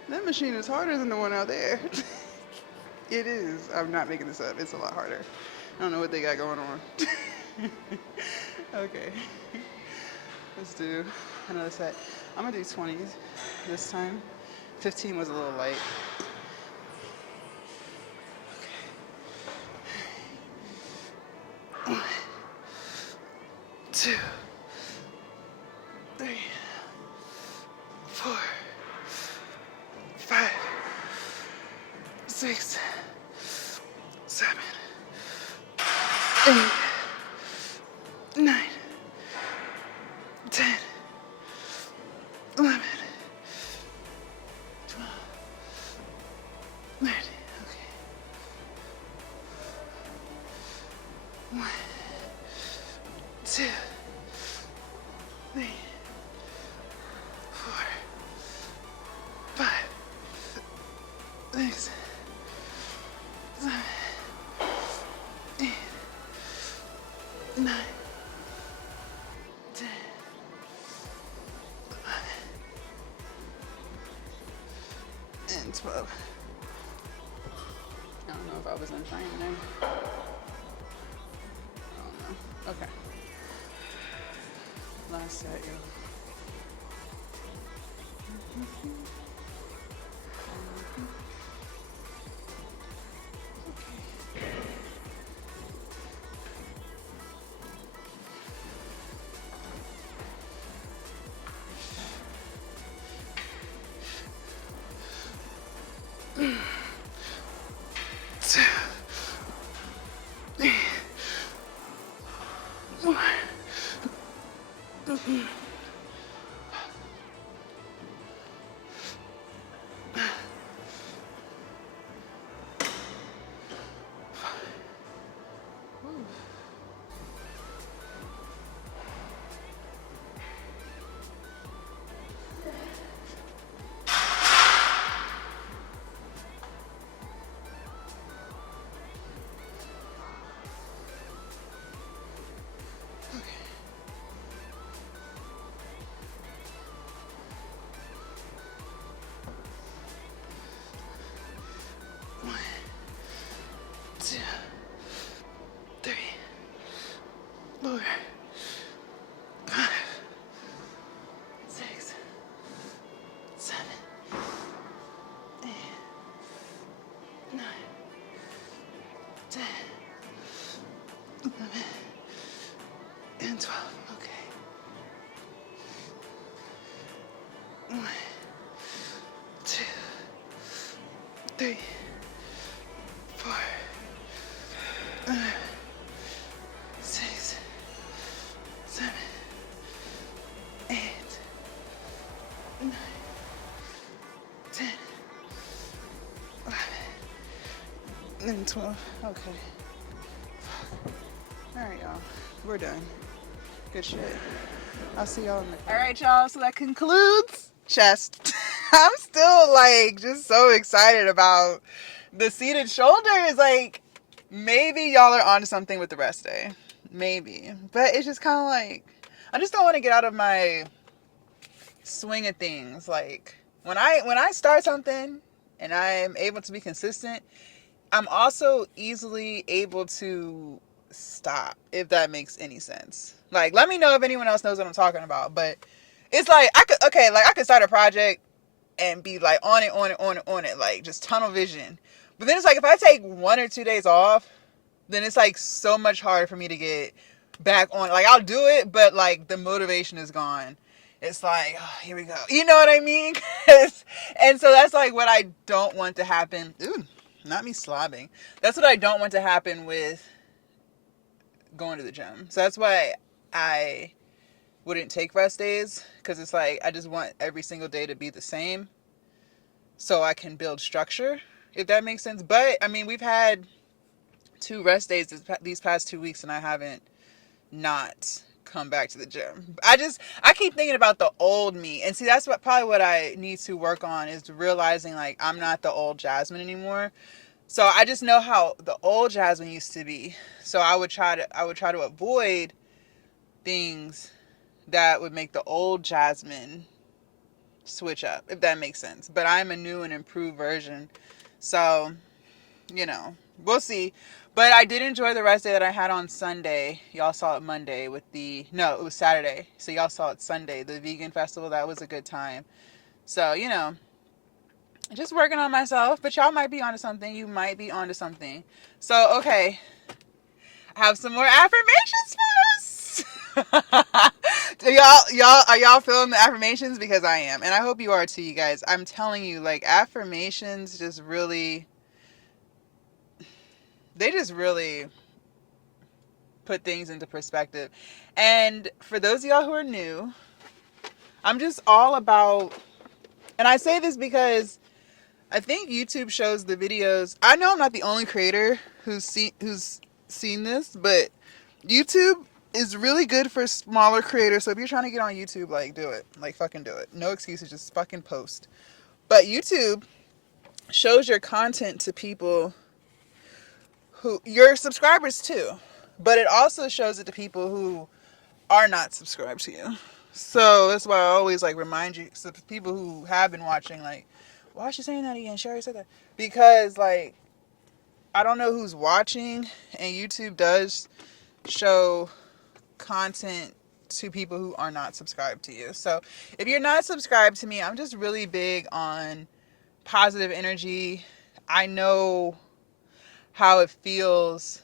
That machine is harder than the one out there. It is. I'm not making this up. It's a lot harder. I don't know what they got going on. Okay. Let's do another set. I'm gonna do 20s this time. 15 was a little light. Okay. 1, 2, 3, 4, 5, 6, 7, 8, 9, 10, 11, 12, 13. Okay. 1, 2, 3, 6, 7, 8, 9, 10, 11, and 12. I don't know if I was in frame there. I don't know. Okay. Last set, yo. And 12, okay. 1, 2, 3, 4, 6, 7, 8, 9, 10, 11, and 12. Okay. All right, y'all. We're done. Good shit. I'll see y'all in the... All right, y'all. So that concludes chest. I'm still like just so excited about the seated shoulders. Like maybe y'all are onto something with the rest day. Maybe. But it's just kind of like I just don't want to get out of my swing of things. Like when I start something and I'm able to be consistent, I'm also easily able to stop, if that makes any sense. Like, let me know if anyone else knows what I'm talking about. But it's like I could start a project and be like on it, like just tunnel vision. But then it's like if I take 1 or 2 days off, then it's like so much harder for me to get back on. Like I'll do it, but like the motivation is gone. It's like, oh, here we go. You know what I mean? And so that's like what I don't want to happen. Ooh, not me slobbing. That's what I don't want to happen with going to the gym. So that's why I wouldn't take rest days, because it's like I just want every single day to be the same so I can build structure, if that makes sense. But I mean, we've had 2 rest days these past 2 weeks and I haven't not come back to the gym. I keep thinking about the old me, and see, that's probably what I need to work on, is realizing like I'm not the old Jasmine anymore. So I just know how the old Jasmine used to be. So I would try to avoid things that would make the old Jasmine switch up, if that makes sense. But I'm a new and improved version. So, you know, we'll see. But I did enjoy the rest day that I had on Sunday. Y'all saw it Monday it was Saturday. So y'all saw it Sunday, the vegan festival. That was a good time. So, you know, just working on myself, but y'all might be onto something. You might be onto something. So, okay. I have some more affirmations for us. Are y'all feeling the affirmations? Because I am. And I hope you are too, you guys. I'm telling you, like, affirmations just really put things into perspective. And for those of y'all who are new, I'm just all about, and I say this because I think YouTube shows the videos. I know I'm not the only creator who's seen this, but YouTube is really good for smaller creators. So if you're trying to get on YouTube, like, do it. Like, fucking do it. No excuses, just fucking post. But YouTube shows your content to people who, your subscribers too, but it also shows it to people who are not subscribed to you. So that's why I always like remind you, so people who have been watching, like, why is she saying that again? She already said that. Because like, I don't know who's watching, and YouTube does show content to people who are not subscribed to you. So if you're not subscribed to me, I'm just really big on positive energy. I know how it feels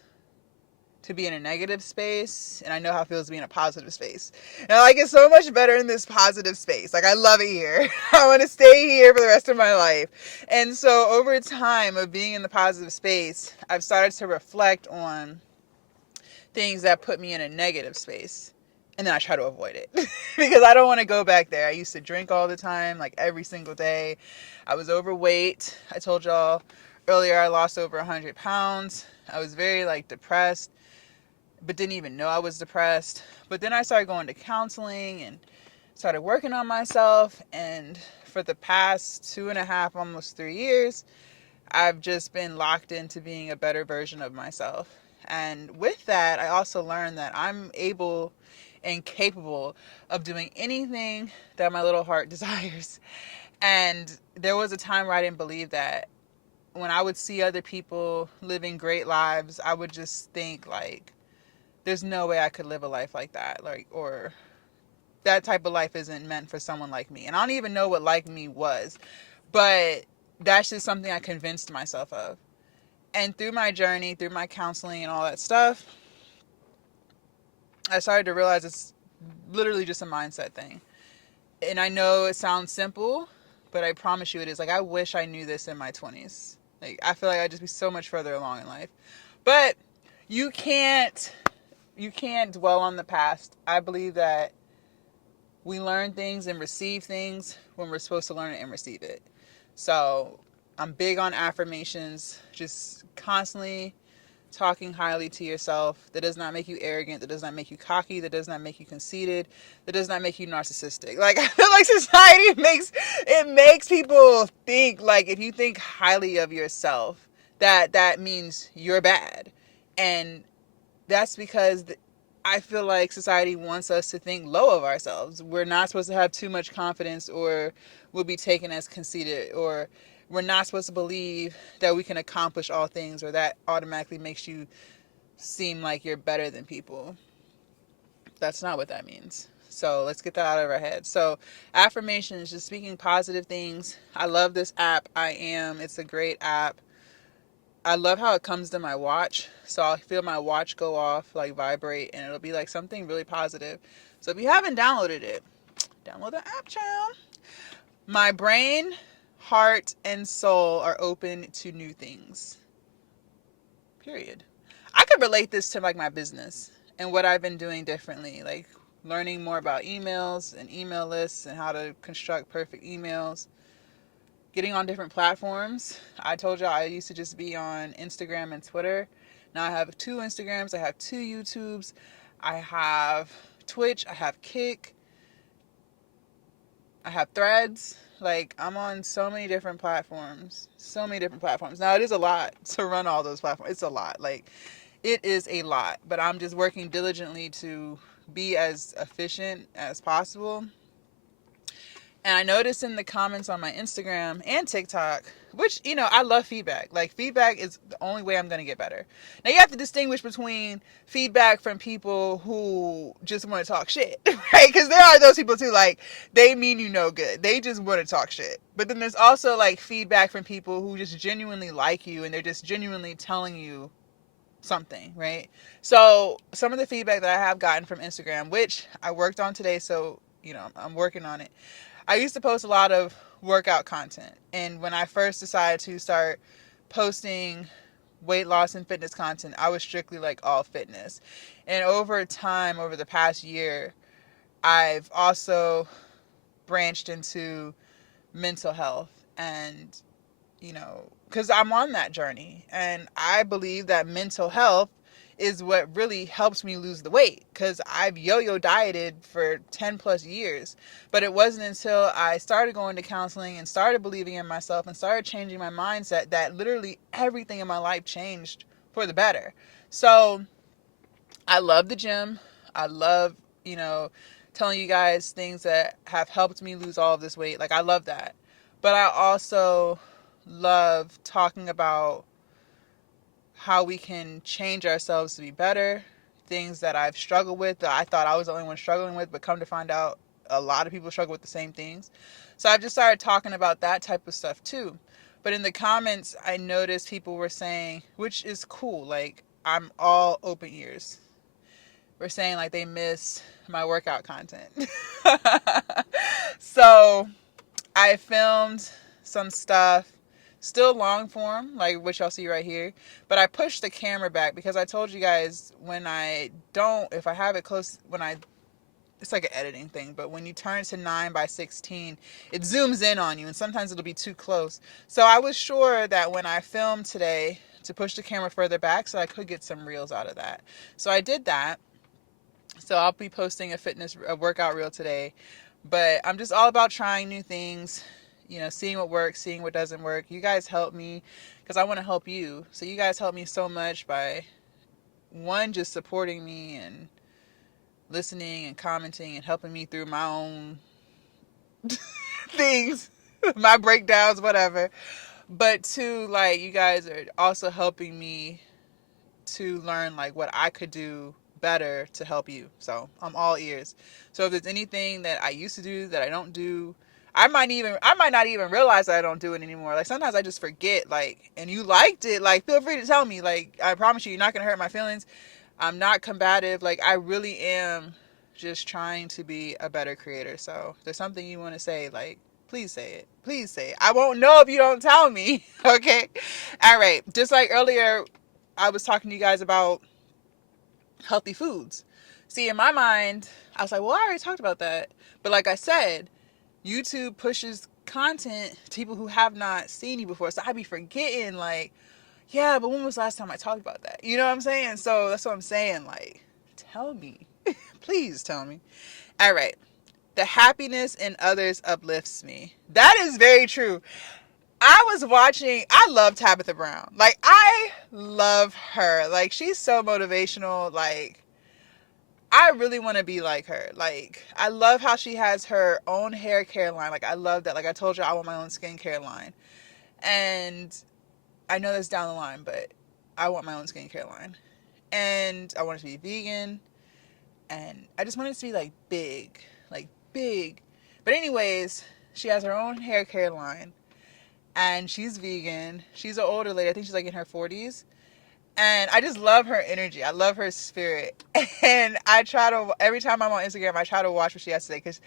to be in a negative space, and I know how it feels to be in a positive space. And I like it so much better in this positive space. Like, I love it here. I want to stay here for the rest of my life. And so over time of being in the positive space, I've started to reflect on things that put me in a negative space. And then I try to avoid it because I don't want to go back there. I used to drink all the time, like every single day. I was overweight. I told y'all earlier I lost over 100 pounds. I was very like depressed, but didn't even know I was depressed. But then I started going to counseling and started working on myself. And for the past 2.5, almost 3 years, I've just been locked into being a better version of myself. And with that, I also learned that I'm able and capable of doing anything that my little heart desires. And there was a time where I didn't believe that. When I would see other people living great lives, I would just think like, there's no way I could live a life like that. Like, or that type of life isn't meant for someone like me. And I don't even know what like me was, but that's just something I convinced myself of. And through my journey, through my counseling and all that stuff, I started to realize it's literally just a mindset thing. And I know it sounds simple, but I promise you it is. Like, I wish I knew this in my 20s. Like, I feel like I'd just be so much further along in life. But you can't dwell on the past. I believe that we learn things and receive things when we're supposed to learn it and receive it. So I'm big on affirmations, just constantly talking highly to yourself. That does not make you arrogant. That does not make you cocky. That does not make you conceited. That does not make you narcissistic. Like, I feel like society makes people think like if you think highly of yourself, that means you're bad. And that's because I feel like society wants us to think low of ourselves. We're not supposed to have too much confidence, or we'll be taken as conceited, or we're not supposed to believe that we can accomplish all things, or that automatically makes you seem like you're better than people. That's not what that means. So let's get that out of our head. So affirmation is just speaking positive things. I love this app. It's a great app. I love how it comes to my watch. So I'll feel my watch go off, like vibrate, and it'll be like something really positive. So if you haven't downloaded it, download the app, child. My brain, heart, and soul are open to new things. Period. I could relate this to like my business and what I've been doing differently, like learning more about emails and email lists and how to construct perfect emails. Getting on different platforms. I told y'all I used to just be on Instagram and Twitter. Now I have 2 Instagrams, I have 2 YouTubes, I have Twitch, I have Kick, I have Threads. Like, I'm on so many different platforms. So many different platforms. Now, it is a lot to run all those platforms. It's a lot. Like, it is a lot. But I'm just working diligently to be as efficient as possible. And I noticed in the comments on my Instagram and TikTok, which, I love feedback. Like, feedback is the only way I'm going to get better. Now, you have to distinguish between feedback from people who just want to talk shit, right? Because there are those people, too, like, they mean you no good. They just want to talk shit. But then there's also, like, feedback from people who just genuinely like you, and they're just genuinely telling you something, right? So, some of the feedback that I have gotten from Instagram, which I worked on today, so, I'm working on it. I used to post a lot of workout content. And when I first decided to start posting weight loss and fitness content, I was strictly like all fitness. And over time, over the past year, I've also branched into mental health and, because I'm on that journey. And I believe that mental health is what really helps me lose the weight, because I've yo-yo dieted for 10 plus years. But it wasn't until I started going to counseling and started believing in myself and started changing my mindset that literally everything in my life changed for the better. So I love the gym. I love, telling you guys things that have helped me lose all of this weight. Like, I love that. But I also love talking about how we can change ourselves to be better, things that I've struggled with that I thought I was the only one struggling with, but come to find out a lot of people struggle with the same things. So I've just started talking about that type of stuff too. But in the comments, I noticed people were saying, which is cool, like, I'm all open ears. We're saying like they miss my workout content. So I filmed some stuff, still long form, like what y'all see right here, but I pushed the camera back because I told you guys if I have it close, it's like an editing thing, but when you turn to 9:16, it zooms in on you and sometimes it'll be too close. So I was sure that when I filmed today to push the camera further back so I could get some reels out of that. So I did that. So I'll be posting a workout reel today. But I'm just all about trying new things, seeing what works, seeing what doesn't work. You guys help me because I want to help you. So you guys help me so much by, one, just supporting me and listening and commenting and helping me through my own things, my breakdowns, whatever. But two, like, you guys are also helping me to learn like what I could do better to help you. So I'm all ears. So if there's anything that I used to do that I don't do, I might not even realize that I don't do it anymore. Like sometimes I just forget, like, and you liked it, like, feel free to tell me. Like, I promise you're not gonna hurt my feelings. I'm not combative. Like, I really am just trying to be a better creator. So if there's something you want to say, like, please say it. Please say it. I won't know if you don't tell me. Okay. All right. Just like earlier, I was talking to you guys about healthy foods. See, in my mind, I was like, well, I already talked about that. But like I said, YouTube pushes content to people who have not seen you before. So I be forgetting, like, yeah, but when was the last time I talked about that? You know what I'm saying? So that's what I'm saying. Like, tell me. Please tell me. All right. The happiness in others uplifts me. That is very true. I love Tabitha Brown. Like, I love her. Like, she's so motivational. Like, I really want to be like her. Like, I love how she has her own hair care line. Like, I love that. Like, I told you, I want my own skincare line. And I know that's down the line, but I want my own skincare line. And I want it to be vegan. And I just want it to be, like, big. Like, big. But anyways, she has her own hair care line. And she's vegan. She's an older lady. I think she's like in her 40s. And I just love her energy. I love her spirit. And every time I'm on Instagram, I try to watch what she has to say. Because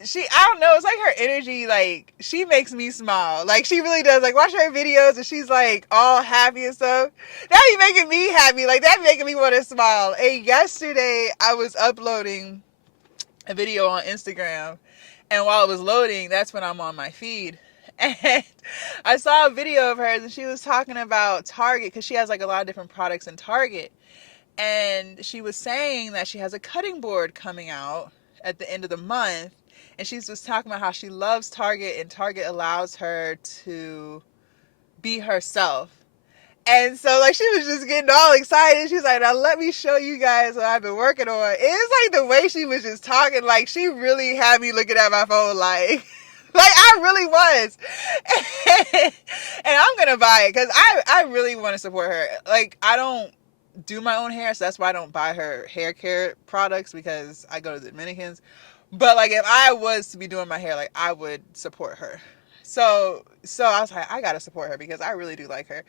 I don't know, it's like her energy, like, she makes me smile. Like, she really does. Like, watch her videos and she's like all happy and stuff. That be making me happy. Like, that be making me want to smile. And yesterday, I was uploading a video on Instagram. And while it was loading, that's when I'm on my feed. And I saw a video of hers and she was talking about Target because she has like a lot of different products in Target. And she was saying that she has a cutting board coming out at the end of the month. And she's just talking about how she loves Target and Target allows her to be herself. And so, like, she was just getting all excited. She's like, now let me show you guys what I've been working on. It's like the way she was just talking, like, she really had me looking at my phone like... Like, I really was. And I'm going to buy it because I really want to support her. Like, I don't do my own hair, so that's why I don't buy her hair care products because I go to the Dominicans. But, like, if I was to be doing my hair, like, I would support her. So I was like, I got to support her because I really do like her.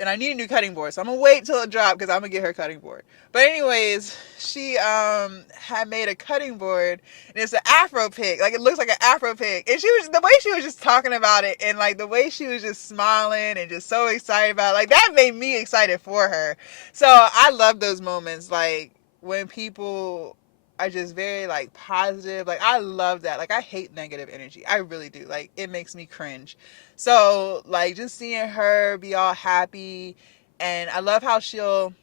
And I need a new cutting board. So I'm going to wait till it drops because I'm going to get her cutting board. But anyways, she had made a cutting board. And it's an Afro pick. Like, it looks like an Afro pick. And the way she was just talking about it and, like, the way she was just smiling and just so excited about it, like, that made me excited for her. So I love those moments. Like, when people are just very, like, positive. Like, I love that. Like, I hate negative energy. I really do. Like, it makes me cringe. So, like, just seeing her be all happy. And I love how she'll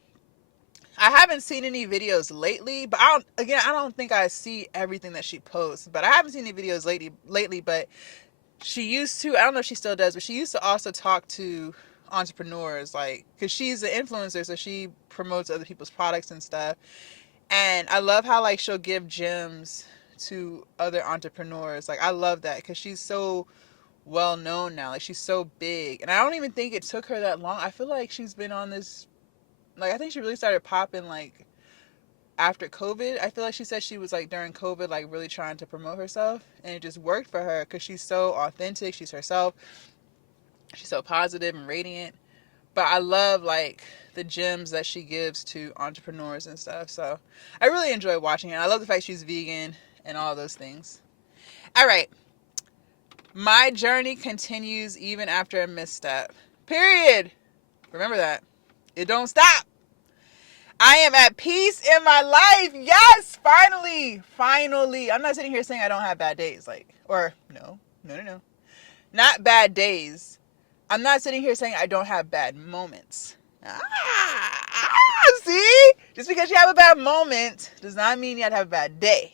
I haven't seen any videos lately, but I don't think I see everything that she posts. But I haven't seen any videos lately. But she used to. I don't know if she still does, but she used to also talk to entrepreneurs, like, because she's an influencer, so she promotes other people's products and stuff. And I love how, like, she'll give gems to other entrepreneurs. Like, I love that because she's so well known now. Like, she's so big, and I don't even think it took her that long. I feel like she's been on this. Like, I think she really started popping, like, after COVID. I feel like she said she was, like, during COVID, like, really trying to promote herself, and it just worked for her because she's so authentic. She's herself. She's so positive and radiant. But I love, like, the gems that she gives to entrepreneurs and stuff. So I really enjoy watching it. I love the fact she's vegan and all those things. All right. My journey continues even after a misstep. Period. Remember that. It don't stop. I am at peace in my life. Yes, finally. Finally. I'm not sitting here saying I don't have bad days. Like, or no. Not bad days. I'm not sitting here saying I don't have bad moments. See? Just because you have a bad moment does not mean you have to have a bad day.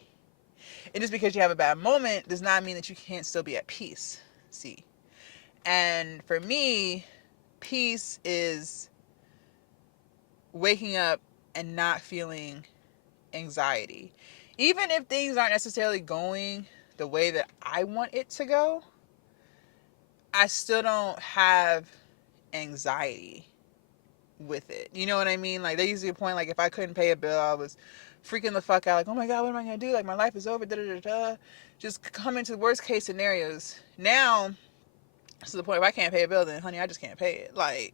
And just because you have a bad moment does not mean that you can't still be at peace. See? And for me, peace is waking up and not feeling anxiety. Even if things aren't necessarily going the way that I want it to go, I still don't have anxiety with it. You know what I mean? Like, there used to be a point, like, if I couldn't pay a bill, I was freaking the fuck out, like, oh my god, what am I gonna do? Like, my life is over, just coming to the worst case scenarios. Now, to the point, if I can't pay a bill, then honey, I just can't pay it. Like,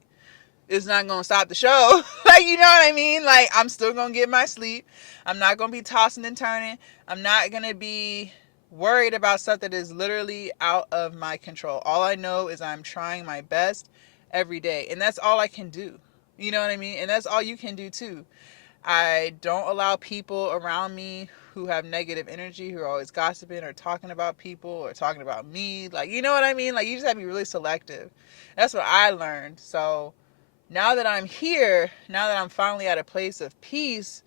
it's not gonna stop the show. Like, you know what I mean? Like, I'm still gonna get my sleep. I'm not gonna be tossing and turning. I'm not gonna be worried about stuff that is literally out of my control. All I know is I'm trying my best every day, and that's all I can do. You know what I mean? And that's all you can do too. I don't allow people around me who have negative energy, who are always gossiping or talking about people or talking about me. Like, you know what I mean? Like, you just have to be really selective. That's what I learned. So now that I'm here, now that I'm finally at a place of peace,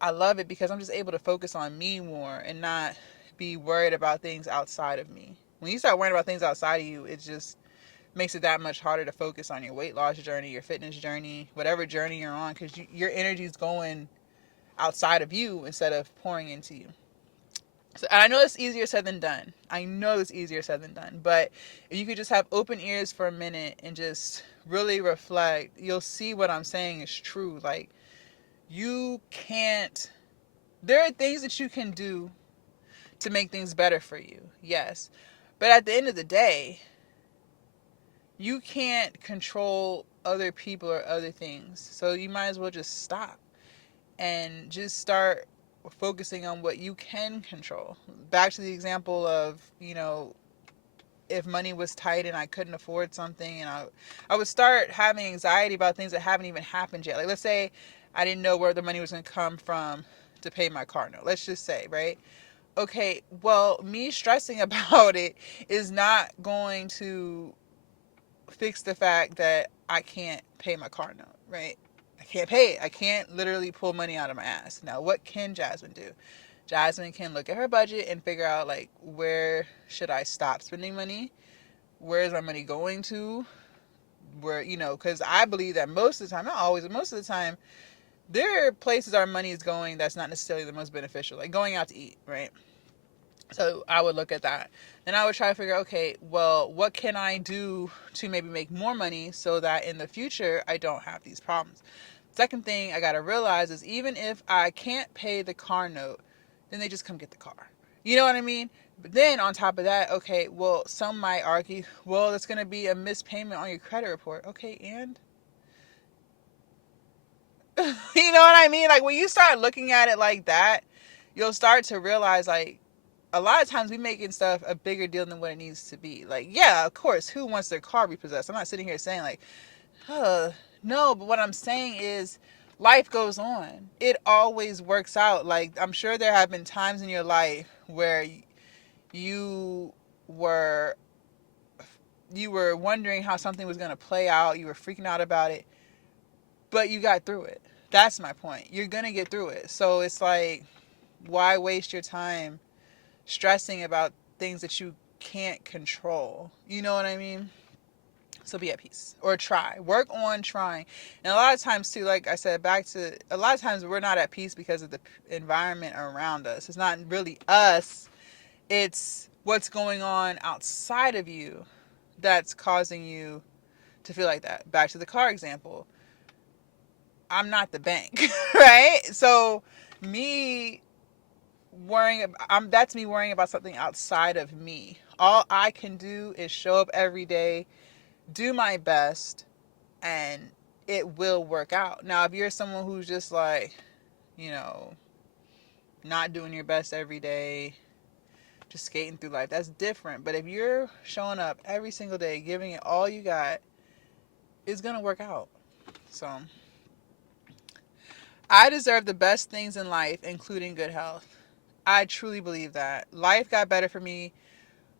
I love it because I'm just able to focus on me more and not be worried about things outside of me. When you start worrying about things outside of you, it just makes it that much harder to focus on your weight loss journey, your fitness journey, whatever journey you're on, because your energy is going outside of you instead of pouring into you. So, and I know it's easier said than done. But if you could just have open ears for a minute and just really reflect, you'll see what I'm saying is true. Like, there are things that you can do to make things better for you, yes. But at the end of the day, you can't control other people or other things. So you might as well just stop and just start focusing on what you can control. Back to the example of, if money was tight and I couldn't afford something, and I would start having anxiety about things that haven't even happened yet. Like, let's say I didn't know where the money was going to come from to pay my car note. Let's just say, right? Okay, well, me stressing about it is not going to fix the fact that I can't pay my car note, right? I can't pay it. I can't literally pull money out of my ass. Now, what can Jasmine do? Jasmine can look at her budget and figure out, like, where should I stop spending money? Where is my money going to? Where, because I believe that most of the time, not always, but most of the time, there are places our money is going that's not necessarily the most beneficial, like going out to eat, right? So I would look at that. Then I would try to figure out, okay, well, what can I do to maybe make more money so that in the future I don't have these problems? Second thing I got to realize is, even if I can't pay the car note, then they just come get the car. You know what I mean? But then on top of that, okay, well, some might argue, well, it's going to be a missed payment on your credit report. Okay, and? You know what I mean? Like, when you start looking at it like that, you'll start to realize, like, a lot of times we making stuff a bigger deal than what it needs to be. Like, yeah, of course, who wants their car repossessed? I'm not sitting here saying, like, no, but what I'm saying is life goes on. It always works out. Like, I'm sure there have been times in your life where you were wondering how something was going to play out. You were freaking out about it, but you got through it. That's my point. You're going to get through it. So it's like, why waste your time stressing about things that you can't control? You know what I mean? So be at peace, or try. Work on trying. And a lot of times too, like I said, back to a lot of times we're not at peace because of the environment around us. It's not really us. It's what's going on outside of you that's causing you to feel like that. Back to the car example. I'm not the bank, right? So me that's me worrying about something outside of me. All I can do is show up every day, do my best, and it will work out. Now, if you're someone who's just like, you know, not doing your best every day, just skating through life, that's different. But if you're showing up every single day, giving it all you got, it's going to work out. So, I deserve the best things in life, including good health. I truly believe that. Life got better for me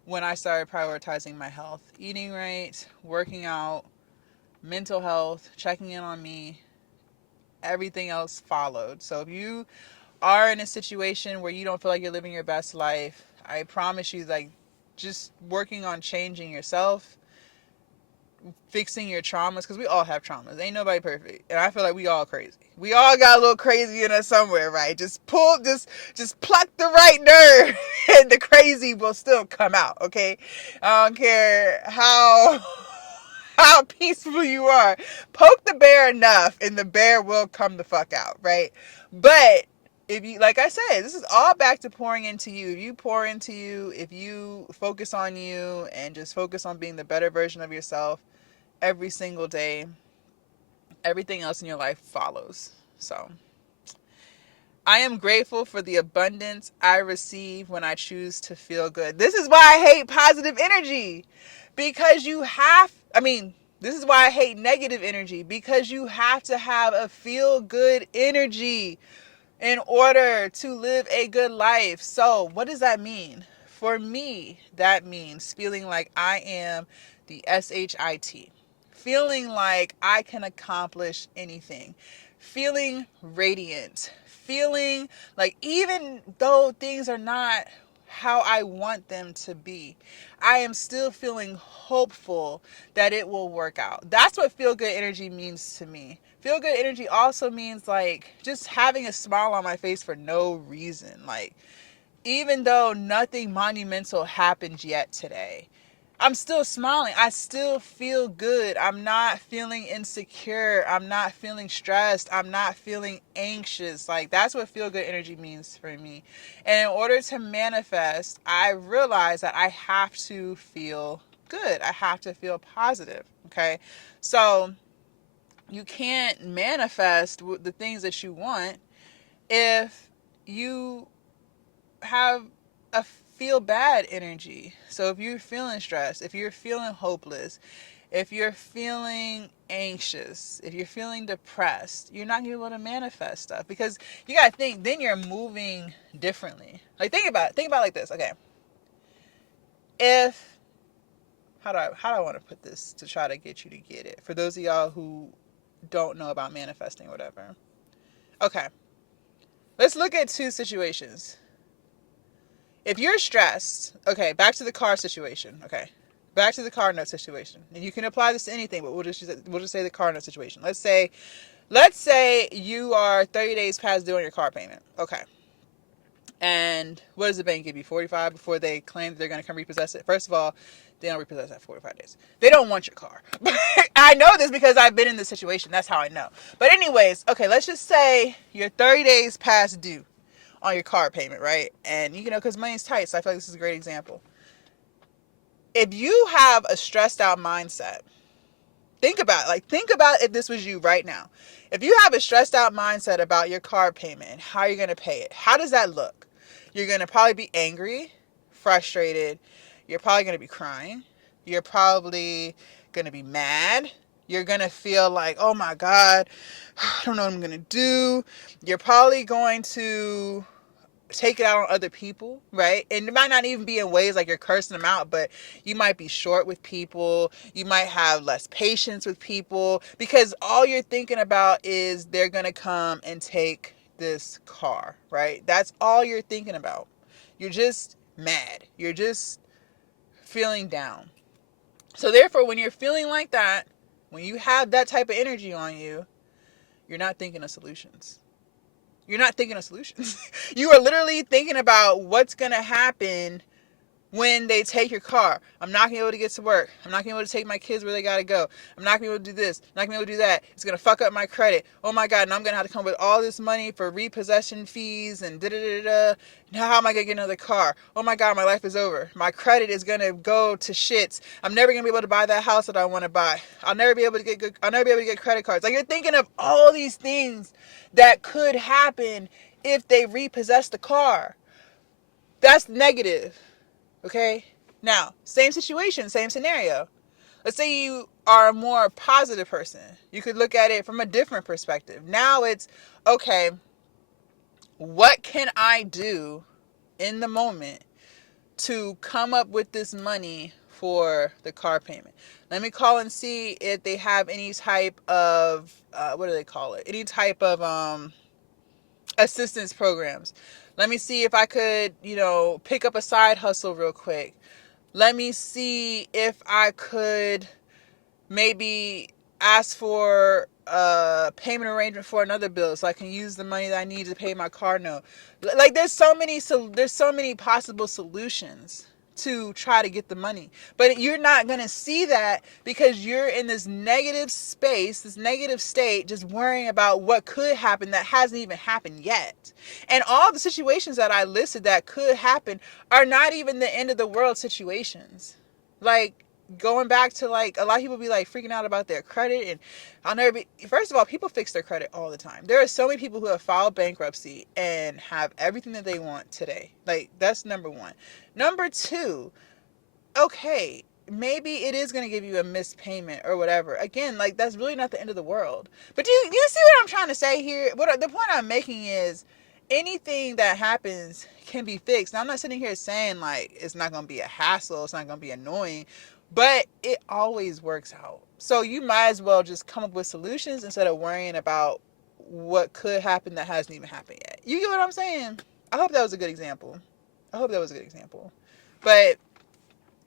when I started prioritizing my health. Eating right, working out, mental health, checking in on me, everything else followed. So if you are in a situation where you don't feel like you're living your best life, I promise you, like, just working on changing yourself, fixing your traumas, because we all have traumas. Ain't nobody perfect. And I feel like we all crazy. We all got a little crazy in us somewhere, right? Just pluck the right nerve and the crazy will still come out, okay? I don't care how peaceful you are. Poke the bear enough and the bear will come the fuck out, right? But if you, like I said, this is all back to pouring into you. If you pour into you, if you focus on you and just focus on being the better version of yourself every single day, everything else in your life follows. So I am grateful for the abundance I receive when I choose to feel good. This is why I hate positive energy. Because this is why I hate negative energy. Because you have to have a feel good energy in order to live a good life. So what does that mean? For me, that means feeling like I am the SHIT. Feeling like I can accomplish anything. Feeling radiant. Feeling like even though things are not how I want them to be, I am still feeling hopeful that it will work out. That's what feel good energy means to me. Feel good energy also means like just having a smile on my face for no reason. Like, even though nothing monumental happened yet today, I'm still smiling. I still feel good. I'm not feeling insecure. I'm not feeling stressed. I'm not feeling anxious. Like, that's what feel good energy means for me. And in order to manifest, I realize that I have to feel good. I have to feel positive. Okay. So you can't manifest the things that you want if you have a feel bad energy. So if you're feeling stressed, if you're feeling hopeless, if you're feeling anxious, if you're feeling depressed, you're not gonna be able to manifest stuff, because you gotta think, then you're moving differently. Like, think about it like this. Okay, if how do I want to put this to try to get you to get it, for those of y'all who don't know about manifesting or whatever. Okay, let's look at two situations. If you're stressed, okay, back to the car situation, okay? Back to the car note situation. And you can apply this to anything, but we'll just say the car note situation. Let's say you are 30 days past due on your car payment. Okay. And what does the bank give you? 45 before they claim that they're going to come repossess it? First of all, they don't repossess that 45 days. They don't want your car. I know this because I've been in this situation. That's how I know. But anyways, okay, let's just say you're 30 days past due on your car payment, right? And you know, because money's tight, so I feel like this is a great example. If you have a stressed out mindset, think about if this was you right now. If you have a stressed out mindset about your car payment and how you're going to pay it, how does that look? You're going to probably be angry, frustrated. You're probably going to be crying. You're probably going to be mad. You're going to feel like, oh my God, I don't know what I'm going to do. You're probably going to take it out on other people, right? And it might not even be in ways like you're cursing them out, but you might be short with people. You might have less patience with people because all you're thinking about is they're going to come and take this car, right? That's all you're thinking about. You're just mad. You're just feeling down. So therefore, when you're feeling like that, when you have that type of energy on you, you're not thinking of solutions. You're not thinking of solutions. You are literally thinking about what's going to happen when they take your car. I'm not going to be able to get to work. I'm not going to be able to take my kids where they got to go. I'm not going to be able to do this. I'm not going to be able to do that. It's going to fuck up my credit. Oh my God. And I'm going to have to come with all this money for repossession fees and da-da-da-da. Now how am I going to get another car? Oh my God, my life is over. My credit is going to go to shits. I'm never going to be able to buy that house that I want to buy. I'll never be able to get credit cards. Like, you're thinking of all these things that could happen if they repossess the car. That's negative. Okay? Now, same situation, same scenario. Let's say you are a more positive person. You could look at it from a different perspective. Now it's, okay, what can I do in the moment to come up with this money for the car payment? Let me call and see if they have any type of, what do they call it? Any type of assistance programs. Let me see if I could, pick up a side hustle real quick. Let me see if I could maybe ask for a payment arrangement for another bill so I can use the money that I need to pay my car note. Like, there's so many possible solutions to try to get the money. But you're not going to see that because you're in this negative space, this negative state, just worrying about what could happen that hasn't even happened yet. And all the situations that I listed that could happen are not even the end of the world situations. Like, going back to, like, a lot of people be like freaking out about their credit, and I'll never be. First of all, people fix their credit all the time. There are so many people who have filed bankruptcy and have everything that they want today. Like, that's number one. Number two, okay, maybe it is going to give you a missed payment or whatever. Again, like, that's really not the end of the world. But you see what I'm trying to say here? The point I'm making is anything that happens can be fixed. Now, I'm not sitting here saying, like, it's not going to be a hassle, it's not going to be annoying, but it always works out. So you might as well just come up with solutions instead of worrying about what could happen that hasn't even happened yet. You get what I'm saying? I hope that was a good example. But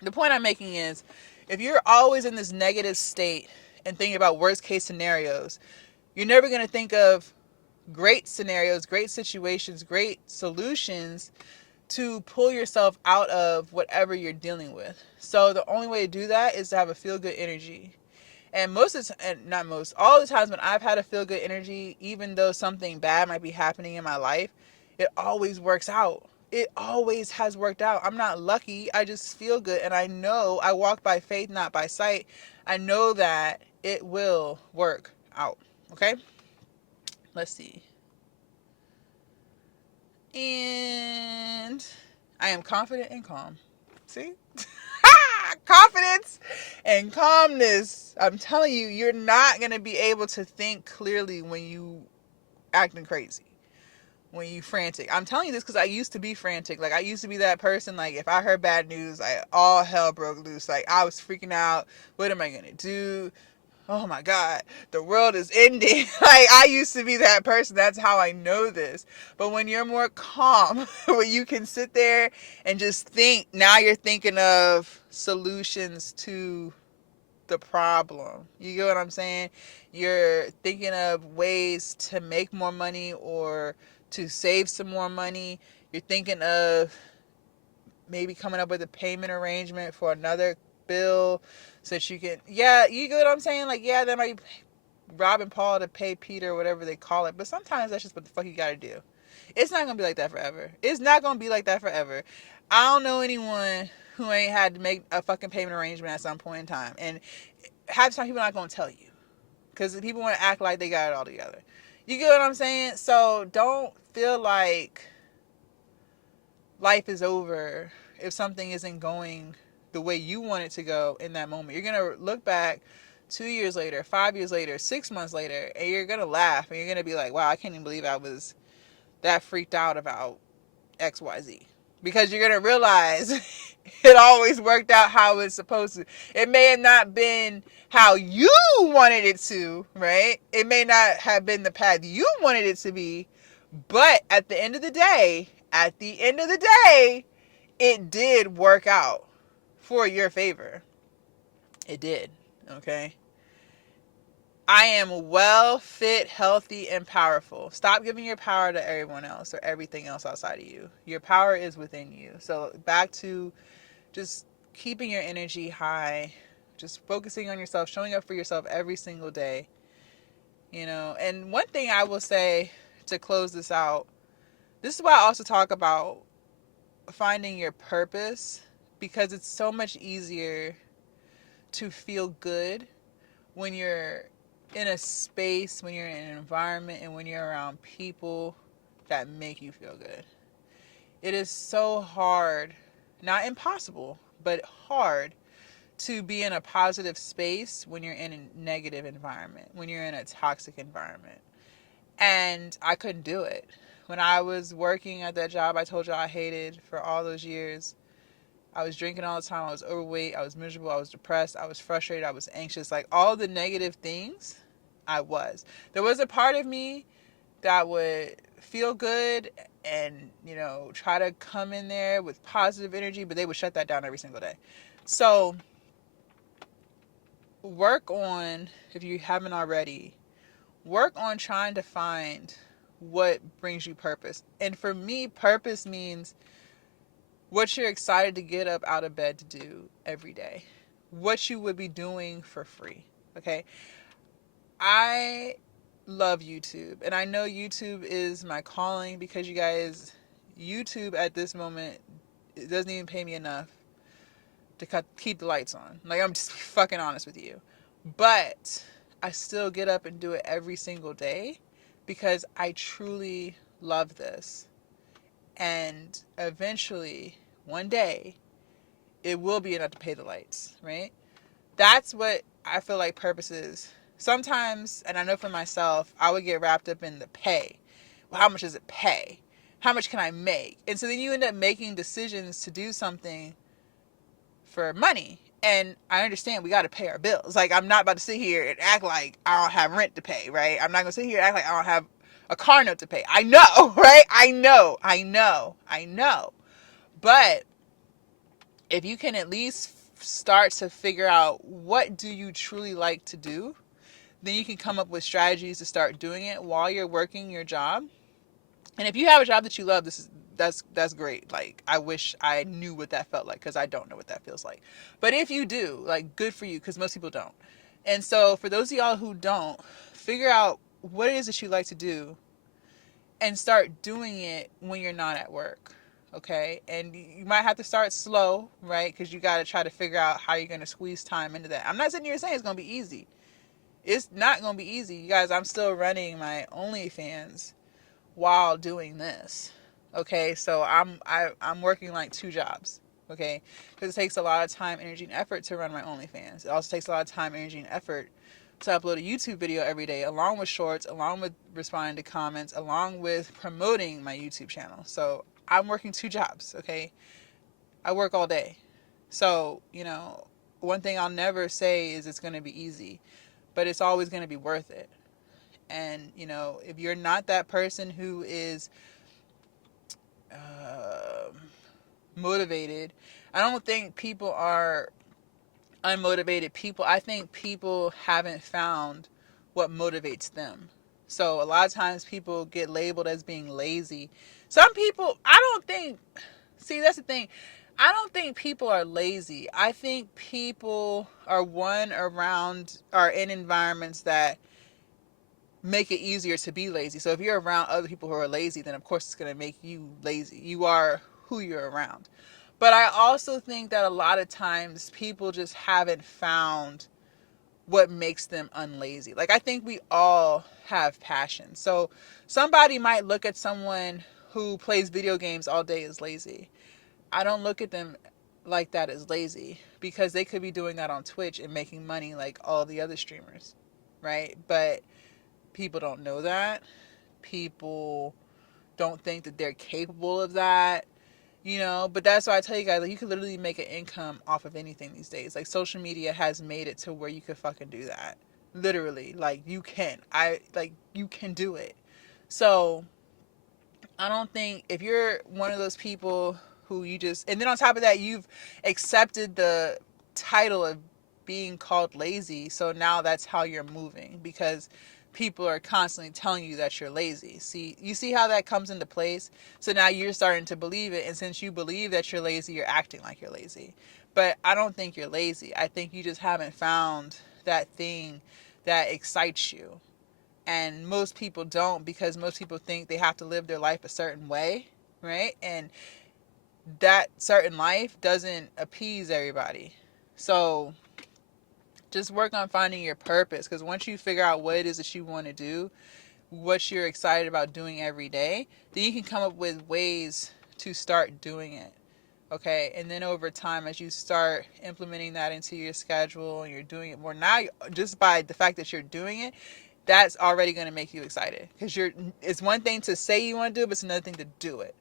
the point I'm making is, if you're always in this negative state and thinking about worst case scenarios, you're never going to think of great scenarios, great situations, great solutions to pull yourself out of whatever you're dealing with. So the only way to do that is to have a feel-good energy. And all the times when I've had a feel-good energy, even though something bad might be happening in my life, it always works out. It always has worked out. I'm not lucky. I just feel good. And I know I walk by faith, not by sight. I know that it will work out. Okay? Let's see. And I am confident and calm. See? Confidence and calmness. I'm telling you, you're not going to be able to think clearly when you acting crazy. When you frantic. I'm telling you this because I used to be frantic. Like, I used to be that person, like, if I heard bad news, all hell broke loose. Like, I was freaking out. What am I going to do? Oh my God, the world is ending. Like, I used to be that person. That's how I know this. But when you're more calm, when you can sit there and just think, now you're thinking of solutions to the problem. You get what I'm saying? You're thinking of ways to make more money or to save some more money. You're thinking of maybe coming up with a payment arrangement for another bill so that you can, you get what I'm saying? Like, that might be robbing Paul to pay Peter or whatever they call it, but sometimes that's just what the fuck you gotta do. It's not gonna be like that forever. I don't know anyone who ain't had to make a fucking payment arrangement at some point in time, and half the time people are not gonna tell you because people want to act like they got it all together. You get what I'm saying? So don't feel like life is over if something isn't going the way you want it to go in that moment. You're going to look back 2 years later, 5 years later, 6 months later, and you're going to laugh and you're going to be like, wow, I can't even believe I was that freaked out about XYZ. Because you're going to realize it always worked out how it's supposed to. It may have not been how you wanted it to, right? It may not have been the path you wanted it to be, but at the end of the day, it did work out for your favor. It did, okay? I am well, fit, healthy, and powerful. Stop giving your power to everyone else or everything else outside of you. Your power is within you. So back to just keeping your energy high, just focusing on yourself, showing up for yourself every single day. You know, and one thing I will say to close this out, this is why I also talk about finding your purpose, because it's so much easier to feel good when you're in a space, when you're in an environment, and when you're around people that make you feel good. It is so hard, not impossible, but hard to be in a positive space when you're in a negative environment, when you're in a toxic environment. And I couldn't do it. When I was working at that job I told you I hated for all those years, I was drinking all the time, I was overweight, I was miserable, I was depressed, I was frustrated, I was anxious. Like all the negative things, I was. There was a part of me that would feel good and, you know, try to come in there with positive energy, but they would shut that down every single day. So work on, if you haven't already, work on trying to find what brings you purpose. And for me, purpose means what you're excited to get up out of bed to do every day. What you would be doing for free. Okay? I love YouTube. And I know YouTube is my calling because you guys, YouTube at this moment, it doesn't even pay me enough to keep the lights on. Like, I'm just fucking honest with you. But I still get up and do it every single day because I truly love this. And eventually, one day, it will be enough to pay the lights, right? That's what I feel like purpose is. Sometimes, and I know for myself, I would get wrapped up in the pay. Well, how much does it pay? How much can I make? And so then you end up making decisions to do something for money. And I understand we got to pay our bills. Like, I'm not about to sit here and act like I don't have rent to pay, right? I'm not going to sit here and act like I don't have a car note to pay. I know, right? I know. But if you can at least start to figure out what do you truly like to do, then you can come up with strategies to start doing it while you're working your job. And if you have a job that you love, that's great. Like, I wish I knew what that felt like because I don't know what that feels like. But if you do, like, good for you, because most people don't. And so for those of y'all who don't, figure out what it is that you like to do and start doing it when you're not at work. Okay? And you might have to start slow, right? Because you got to try to figure out how you're going to squeeze time into that. I'm not sitting here saying it's going to be easy. It's not going to be easy. You guys, I'm still running my OnlyFans while doing this. Okay, so I'm working like 2 jobs. Okay, because it takes a lot of time, energy, and effort to run my OnlyFans. It also takes a lot of time, energy, and effort to upload a YouTube video every day, along with shorts, along with responding to comments, along with promoting my YouTube channel. So I'm working 2 jobs. Okay, I work all day. So, you know, one thing I'll never say is it's going to be easy, but it's always going to be worth it. And, you know, if you're not that person who is motivated, I don't think people are unmotivated people. I think people haven't found what motivates them. So a lot of times people get labeled as being lazy. Some people, see, that's the thing. I don't think people are lazy. I think people are are in environments that make it easier to be lazy. So if you're around other people who are lazy, then of course it's going to make you lazy. You are who you're around. But I also think that a lot of times people just haven't found what makes them unlazy. Like, I think we all have passion. So somebody might look at someone who plays video games all day as lazy. I don't look at them like that as lazy, because they could be doing that on Twitch and making money like all the other streamers, right? But people don't know that. People don't think that they're capable of that, you know. But that's why I tell you guys, like, you can literally make an income off of anything these days. Like, social media has made it to where you could fucking do that. Literally, like, you can do it. So I don't think, if you're one of those people who you just, and then on top of that, you've accepted the title of being called lazy. So now that's how you're moving, because people are constantly telling you that you're lazy. See, you see how that comes into place? So now you're starting to believe it. And since you believe that you're lazy, you're acting like you're lazy. But I don't think you're lazy. I think you just haven't found that thing that excites you. And most people don't, because most people think they have to live their life a certain way, right? And that certain life doesn't appease everybody. So just work on finding your purpose, because once you figure out what it is that you want to do, what you're excited about doing every day, then you can come up with ways to start doing it. Okay, and then over time, as you start implementing that into your schedule and you're doing it more now, just by the fact that you're doing it, that's already going to make you excited, because it's one thing to say you want to do it, but it's another thing to do it.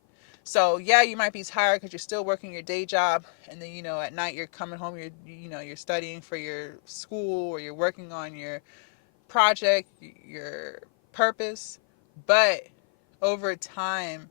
So yeah, you might be tired because you're still working your day job, and then, you know, at night you're coming home, you're studying for your school, or you're working on your project, your purpose. But over time,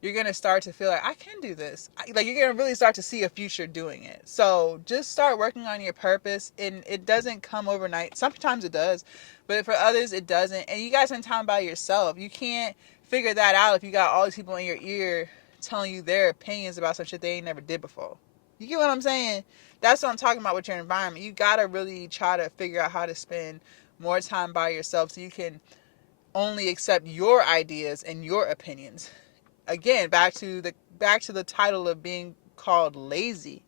you're going to start to feel like, I can do this. Like, you're going to really start to see a future doing it. So just start working on your purpose. And it doesn't come overnight. Sometimes it does, but for others it doesn't. And you guys spend time by yourself. You can't figure that out if you got all these people in your ear telling you their opinions about some shit they ain't never did before. You get what I'm saying? That's what I'm talking about with your environment. You got to really try to figure out how to spend more time by yourself, so you can only accept your ideas and your opinions. Again, back to the title of being called lazy.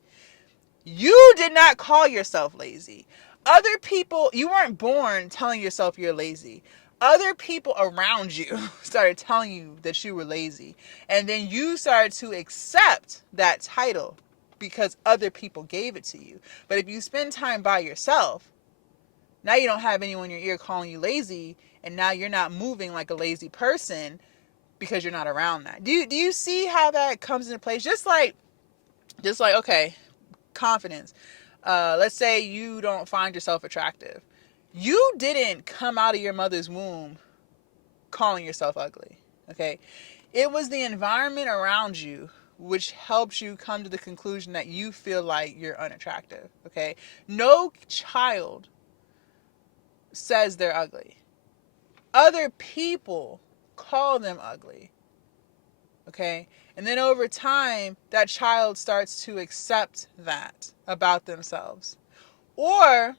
You did not call yourself lazy. Other people, you weren't born telling yourself you're lazy. Other people around you started telling you that you were lazy. And then you started to accept that title because other people gave it to you. But if you spend time by yourself, now you don't have anyone in your ear calling you lazy, and now you're not moving like a lazy person because you're not around that. Do you see how that comes into place? Just like okay, confidence. Let's say you don't find yourself attractive. You didn't come out of your mother's womb calling yourself ugly. Okay, it was the environment around you which helps you come to the conclusion that you feel like you're unattractive. Okay, no child says they're ugly. Other people call them ugly. Okay? And then over time, that child starts to accept that about themselves. Or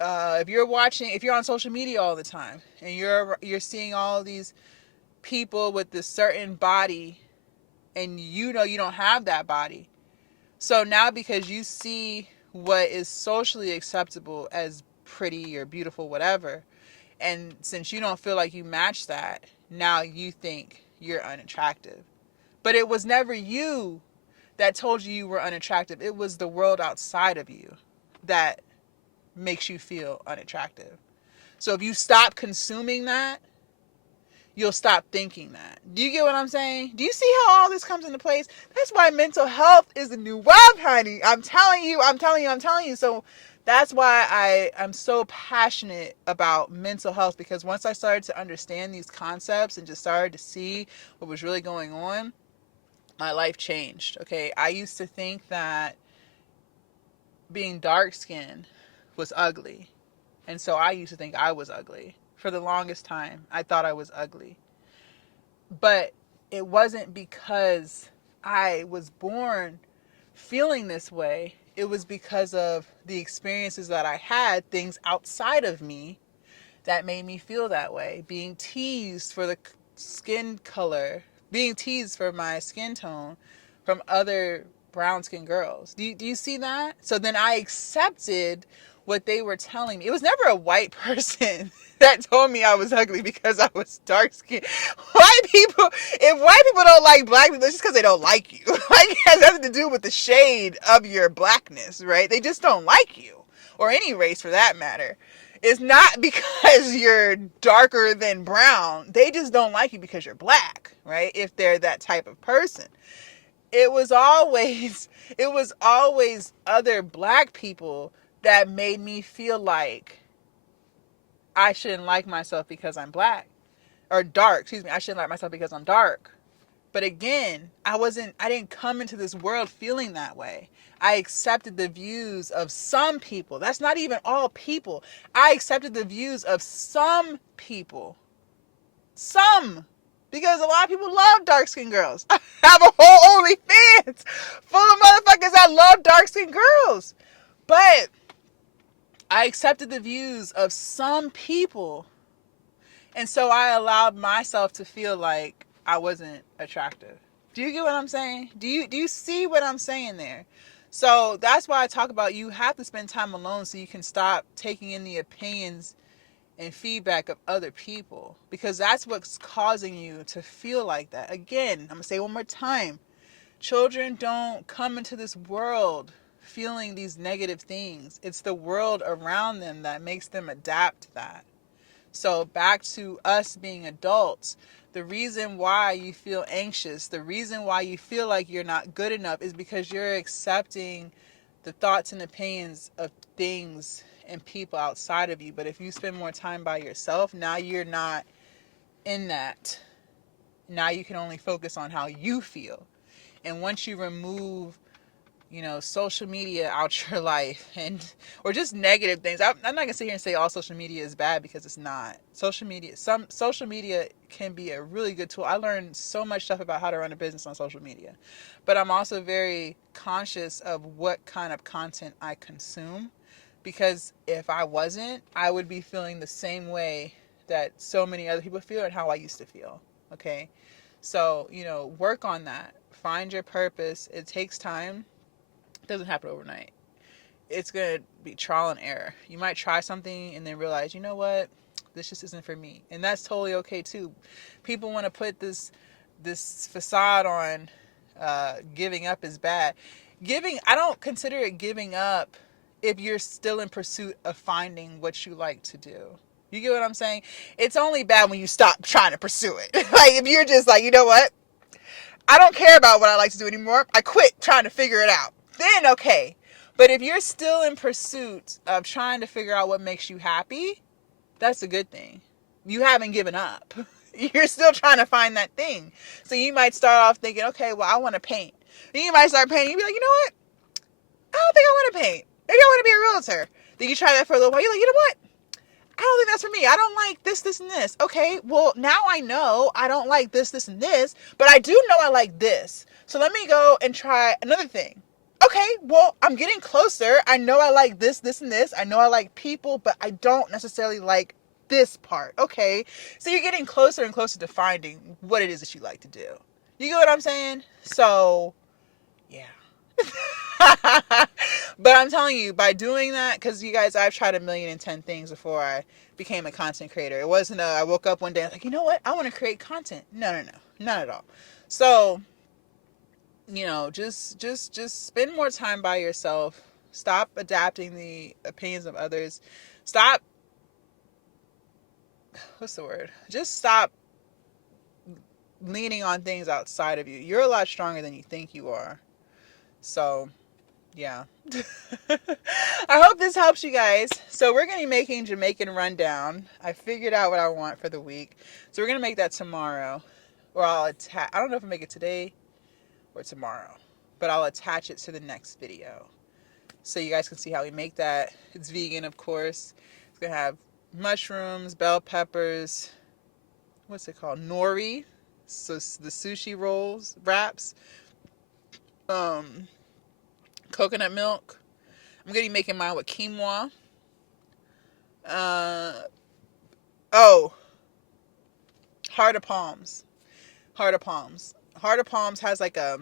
if you're on social media all the time, and you're seeing all these people with this certain body, and you know you don't have that body. So now, because you see what is socially acceptable as pretty or beautiful, whatever, and since you don't feel like you match that, now you think you're unattractive. But it was never you that told you you were unattractive. It was the world outside of you that makes you feel unattractive. So if you stop consuming that, you'll stop thinking that. Do you get what I'm saying? Do you see how all this comes into place? That's why mental health is the new wealth, honey. I'm telling you. So that's why I'm so passionate about mental health, because once I started to understand these concepts and just started to see what was really going on, my life changed. Okay, I used to think that being dark skinned was ugly. And so I used to think I was ugly. For the longest time, I thought I was ugly. But it wasn't because I was born feeling this way. It was because of the experiences that I had, things outside of me that made me feel that way. Being teased for the skin color, being teased for my skin tone from other brown skinned girls. Do you see that? So then I accepted what they were telling me. It was never a white person that told me I was ugly because I was dark skinned. If white people don't like black people, it's just because they don't like you. Like, it has nothing to do with the shade of your blackness, right? They just don't like you, or any race for that matter. It's not because you're darker than brown. They just don't like you because you're black, right? If they're that type of person. It was always other black people that made me feel like I shouldn't like myself because I'm black or dark. Excuse me. I shouldn't like myself because I'm dark. But again, I didn't come into this world feeling that way. I accepted the views of some people. That's not even all people. I accepted the views of some people. Some. Because a lot of people love dark-skinned girls. I have a whole OnlyFans full of motherfuckers that love dark-skinned girls. But I accepted the views of some people. And so I allowed myself to feel like I wasn't attractive. Do you get what I'm saying? Do you see what I'm saying there? So that's why I talk about you have to spend time alone so you can stop taking in the opinions and feedback of other people, because that's what's causing you to feel like that. Again, I'm going to say one more time. Children don't come into this world feeling these negative things. It's the world around them that makes them adapt to that. So back to us being adults, the reason why you feel anxious, the reason why you feel like you're not good enough is because you're accepting the thoughts and opinions of things and people outside of you. But if you spend more time by yourself, now you're not in that. Now you can only focus on how you feel. And once you remove, social media out your life or just negative things. I'm not gonna sit here and say all social media is bad, because it's not. Some social media can be a really good tool. I learned so much stuff about how to run a business on social media, but I'm also very conscious of what kind of content I consume, because if I wasn't, I would be feeling the same way that so many other people feel and how I used to feel. Okay. So, work on that. Find your purpose. It takes time. Doesn't happen overnight. It's going to be trial and error. You might try something and then realize, you know what, this just isn't for me. And that's totally okay too. People want to put this facade on giving up is bad. I don't consider it giving up if you're still in pursuit of finding what you like to do. You get what I'm saying? It's only bad when you stop trying to pursue it. Like if you're just like, you know what, I don't care about what I like to do anymore. I quit trying to figure it out. Then okay. But if you're still in pursuit of trying to figure out what makes you happy, that's a good thing. You haven't given up. You're still trying to find that thing. So you might start off thinking, okay, well, I want to paint. Then you might start painting. You'll be like, you know what? I don't think I want to paint. Maybe I want to be a realtor. Then you try that for a little while. You're like, you know what? I don't think that's for me. I don't like this, this, and this. Okay, well, now I know I don't like this, this, and this, but I do know I like this. So let me go and try another thing. Okay, well, I'm getting closer. I know I like this, this, and this. I know I like people, but I don't necessarily like this part. Okay, so you're getting closer and closer to finding what it is that you like to do. You get what I'm saying? So, yeah. But I'm telling you, by doing that, because you guys, I've tried 1,000,010 things before I became a content creator. It wasn't I woke up one day and was like, you know what? I want to create content. No. Not at all. So, just spend more time by yourself. Stop adapting the opinions of others. Stop, what's the word? Just stop leaning on things outside of you. You're a lot stronger than you think you are. So, yeah. I hope this helps you guys. So we're going to be making Jamaican rundown. I figured out what I want for the week. So we're going to make that tomorrow. Or I don't know if I'll make it today or tomorrow. But I'll attach it to the next video. So you guys can see how we make that. It's vegan, of course. It's going to have mushrooms, bell peppers. What's it called? Nori. So the sushi rolls, wraps. Coconut milk. I'm going to be making mine with quinoa. Heart of Palms. Heart of Palms. Heart of Palms has like a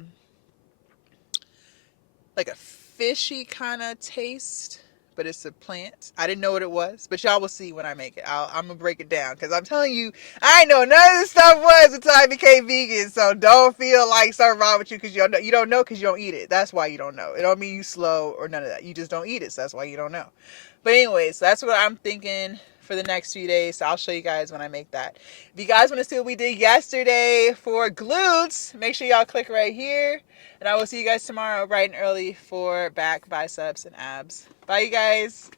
fishy kind of taste, but it's a plant. I didn't know what it was, but y'all will see when I make it. I'm gonna break it down because I'm telling you, I didn't know none of this stuff was until I became vegan. So don't feel like something wrong with you because you don't know because you don't eat it. That's why you don't know. It don't mean you slow or none of that. You just don't eat it, so that's why you don't know. But anyways, that's what I'm thinking for the next few days. So I'll show you guys when I make that. If you guys want to see what we did yesterday for glutes, make sure y'all click right here. And I will see you guys tomorrow bright and early for back, biceps, and abs. Bye, you guys.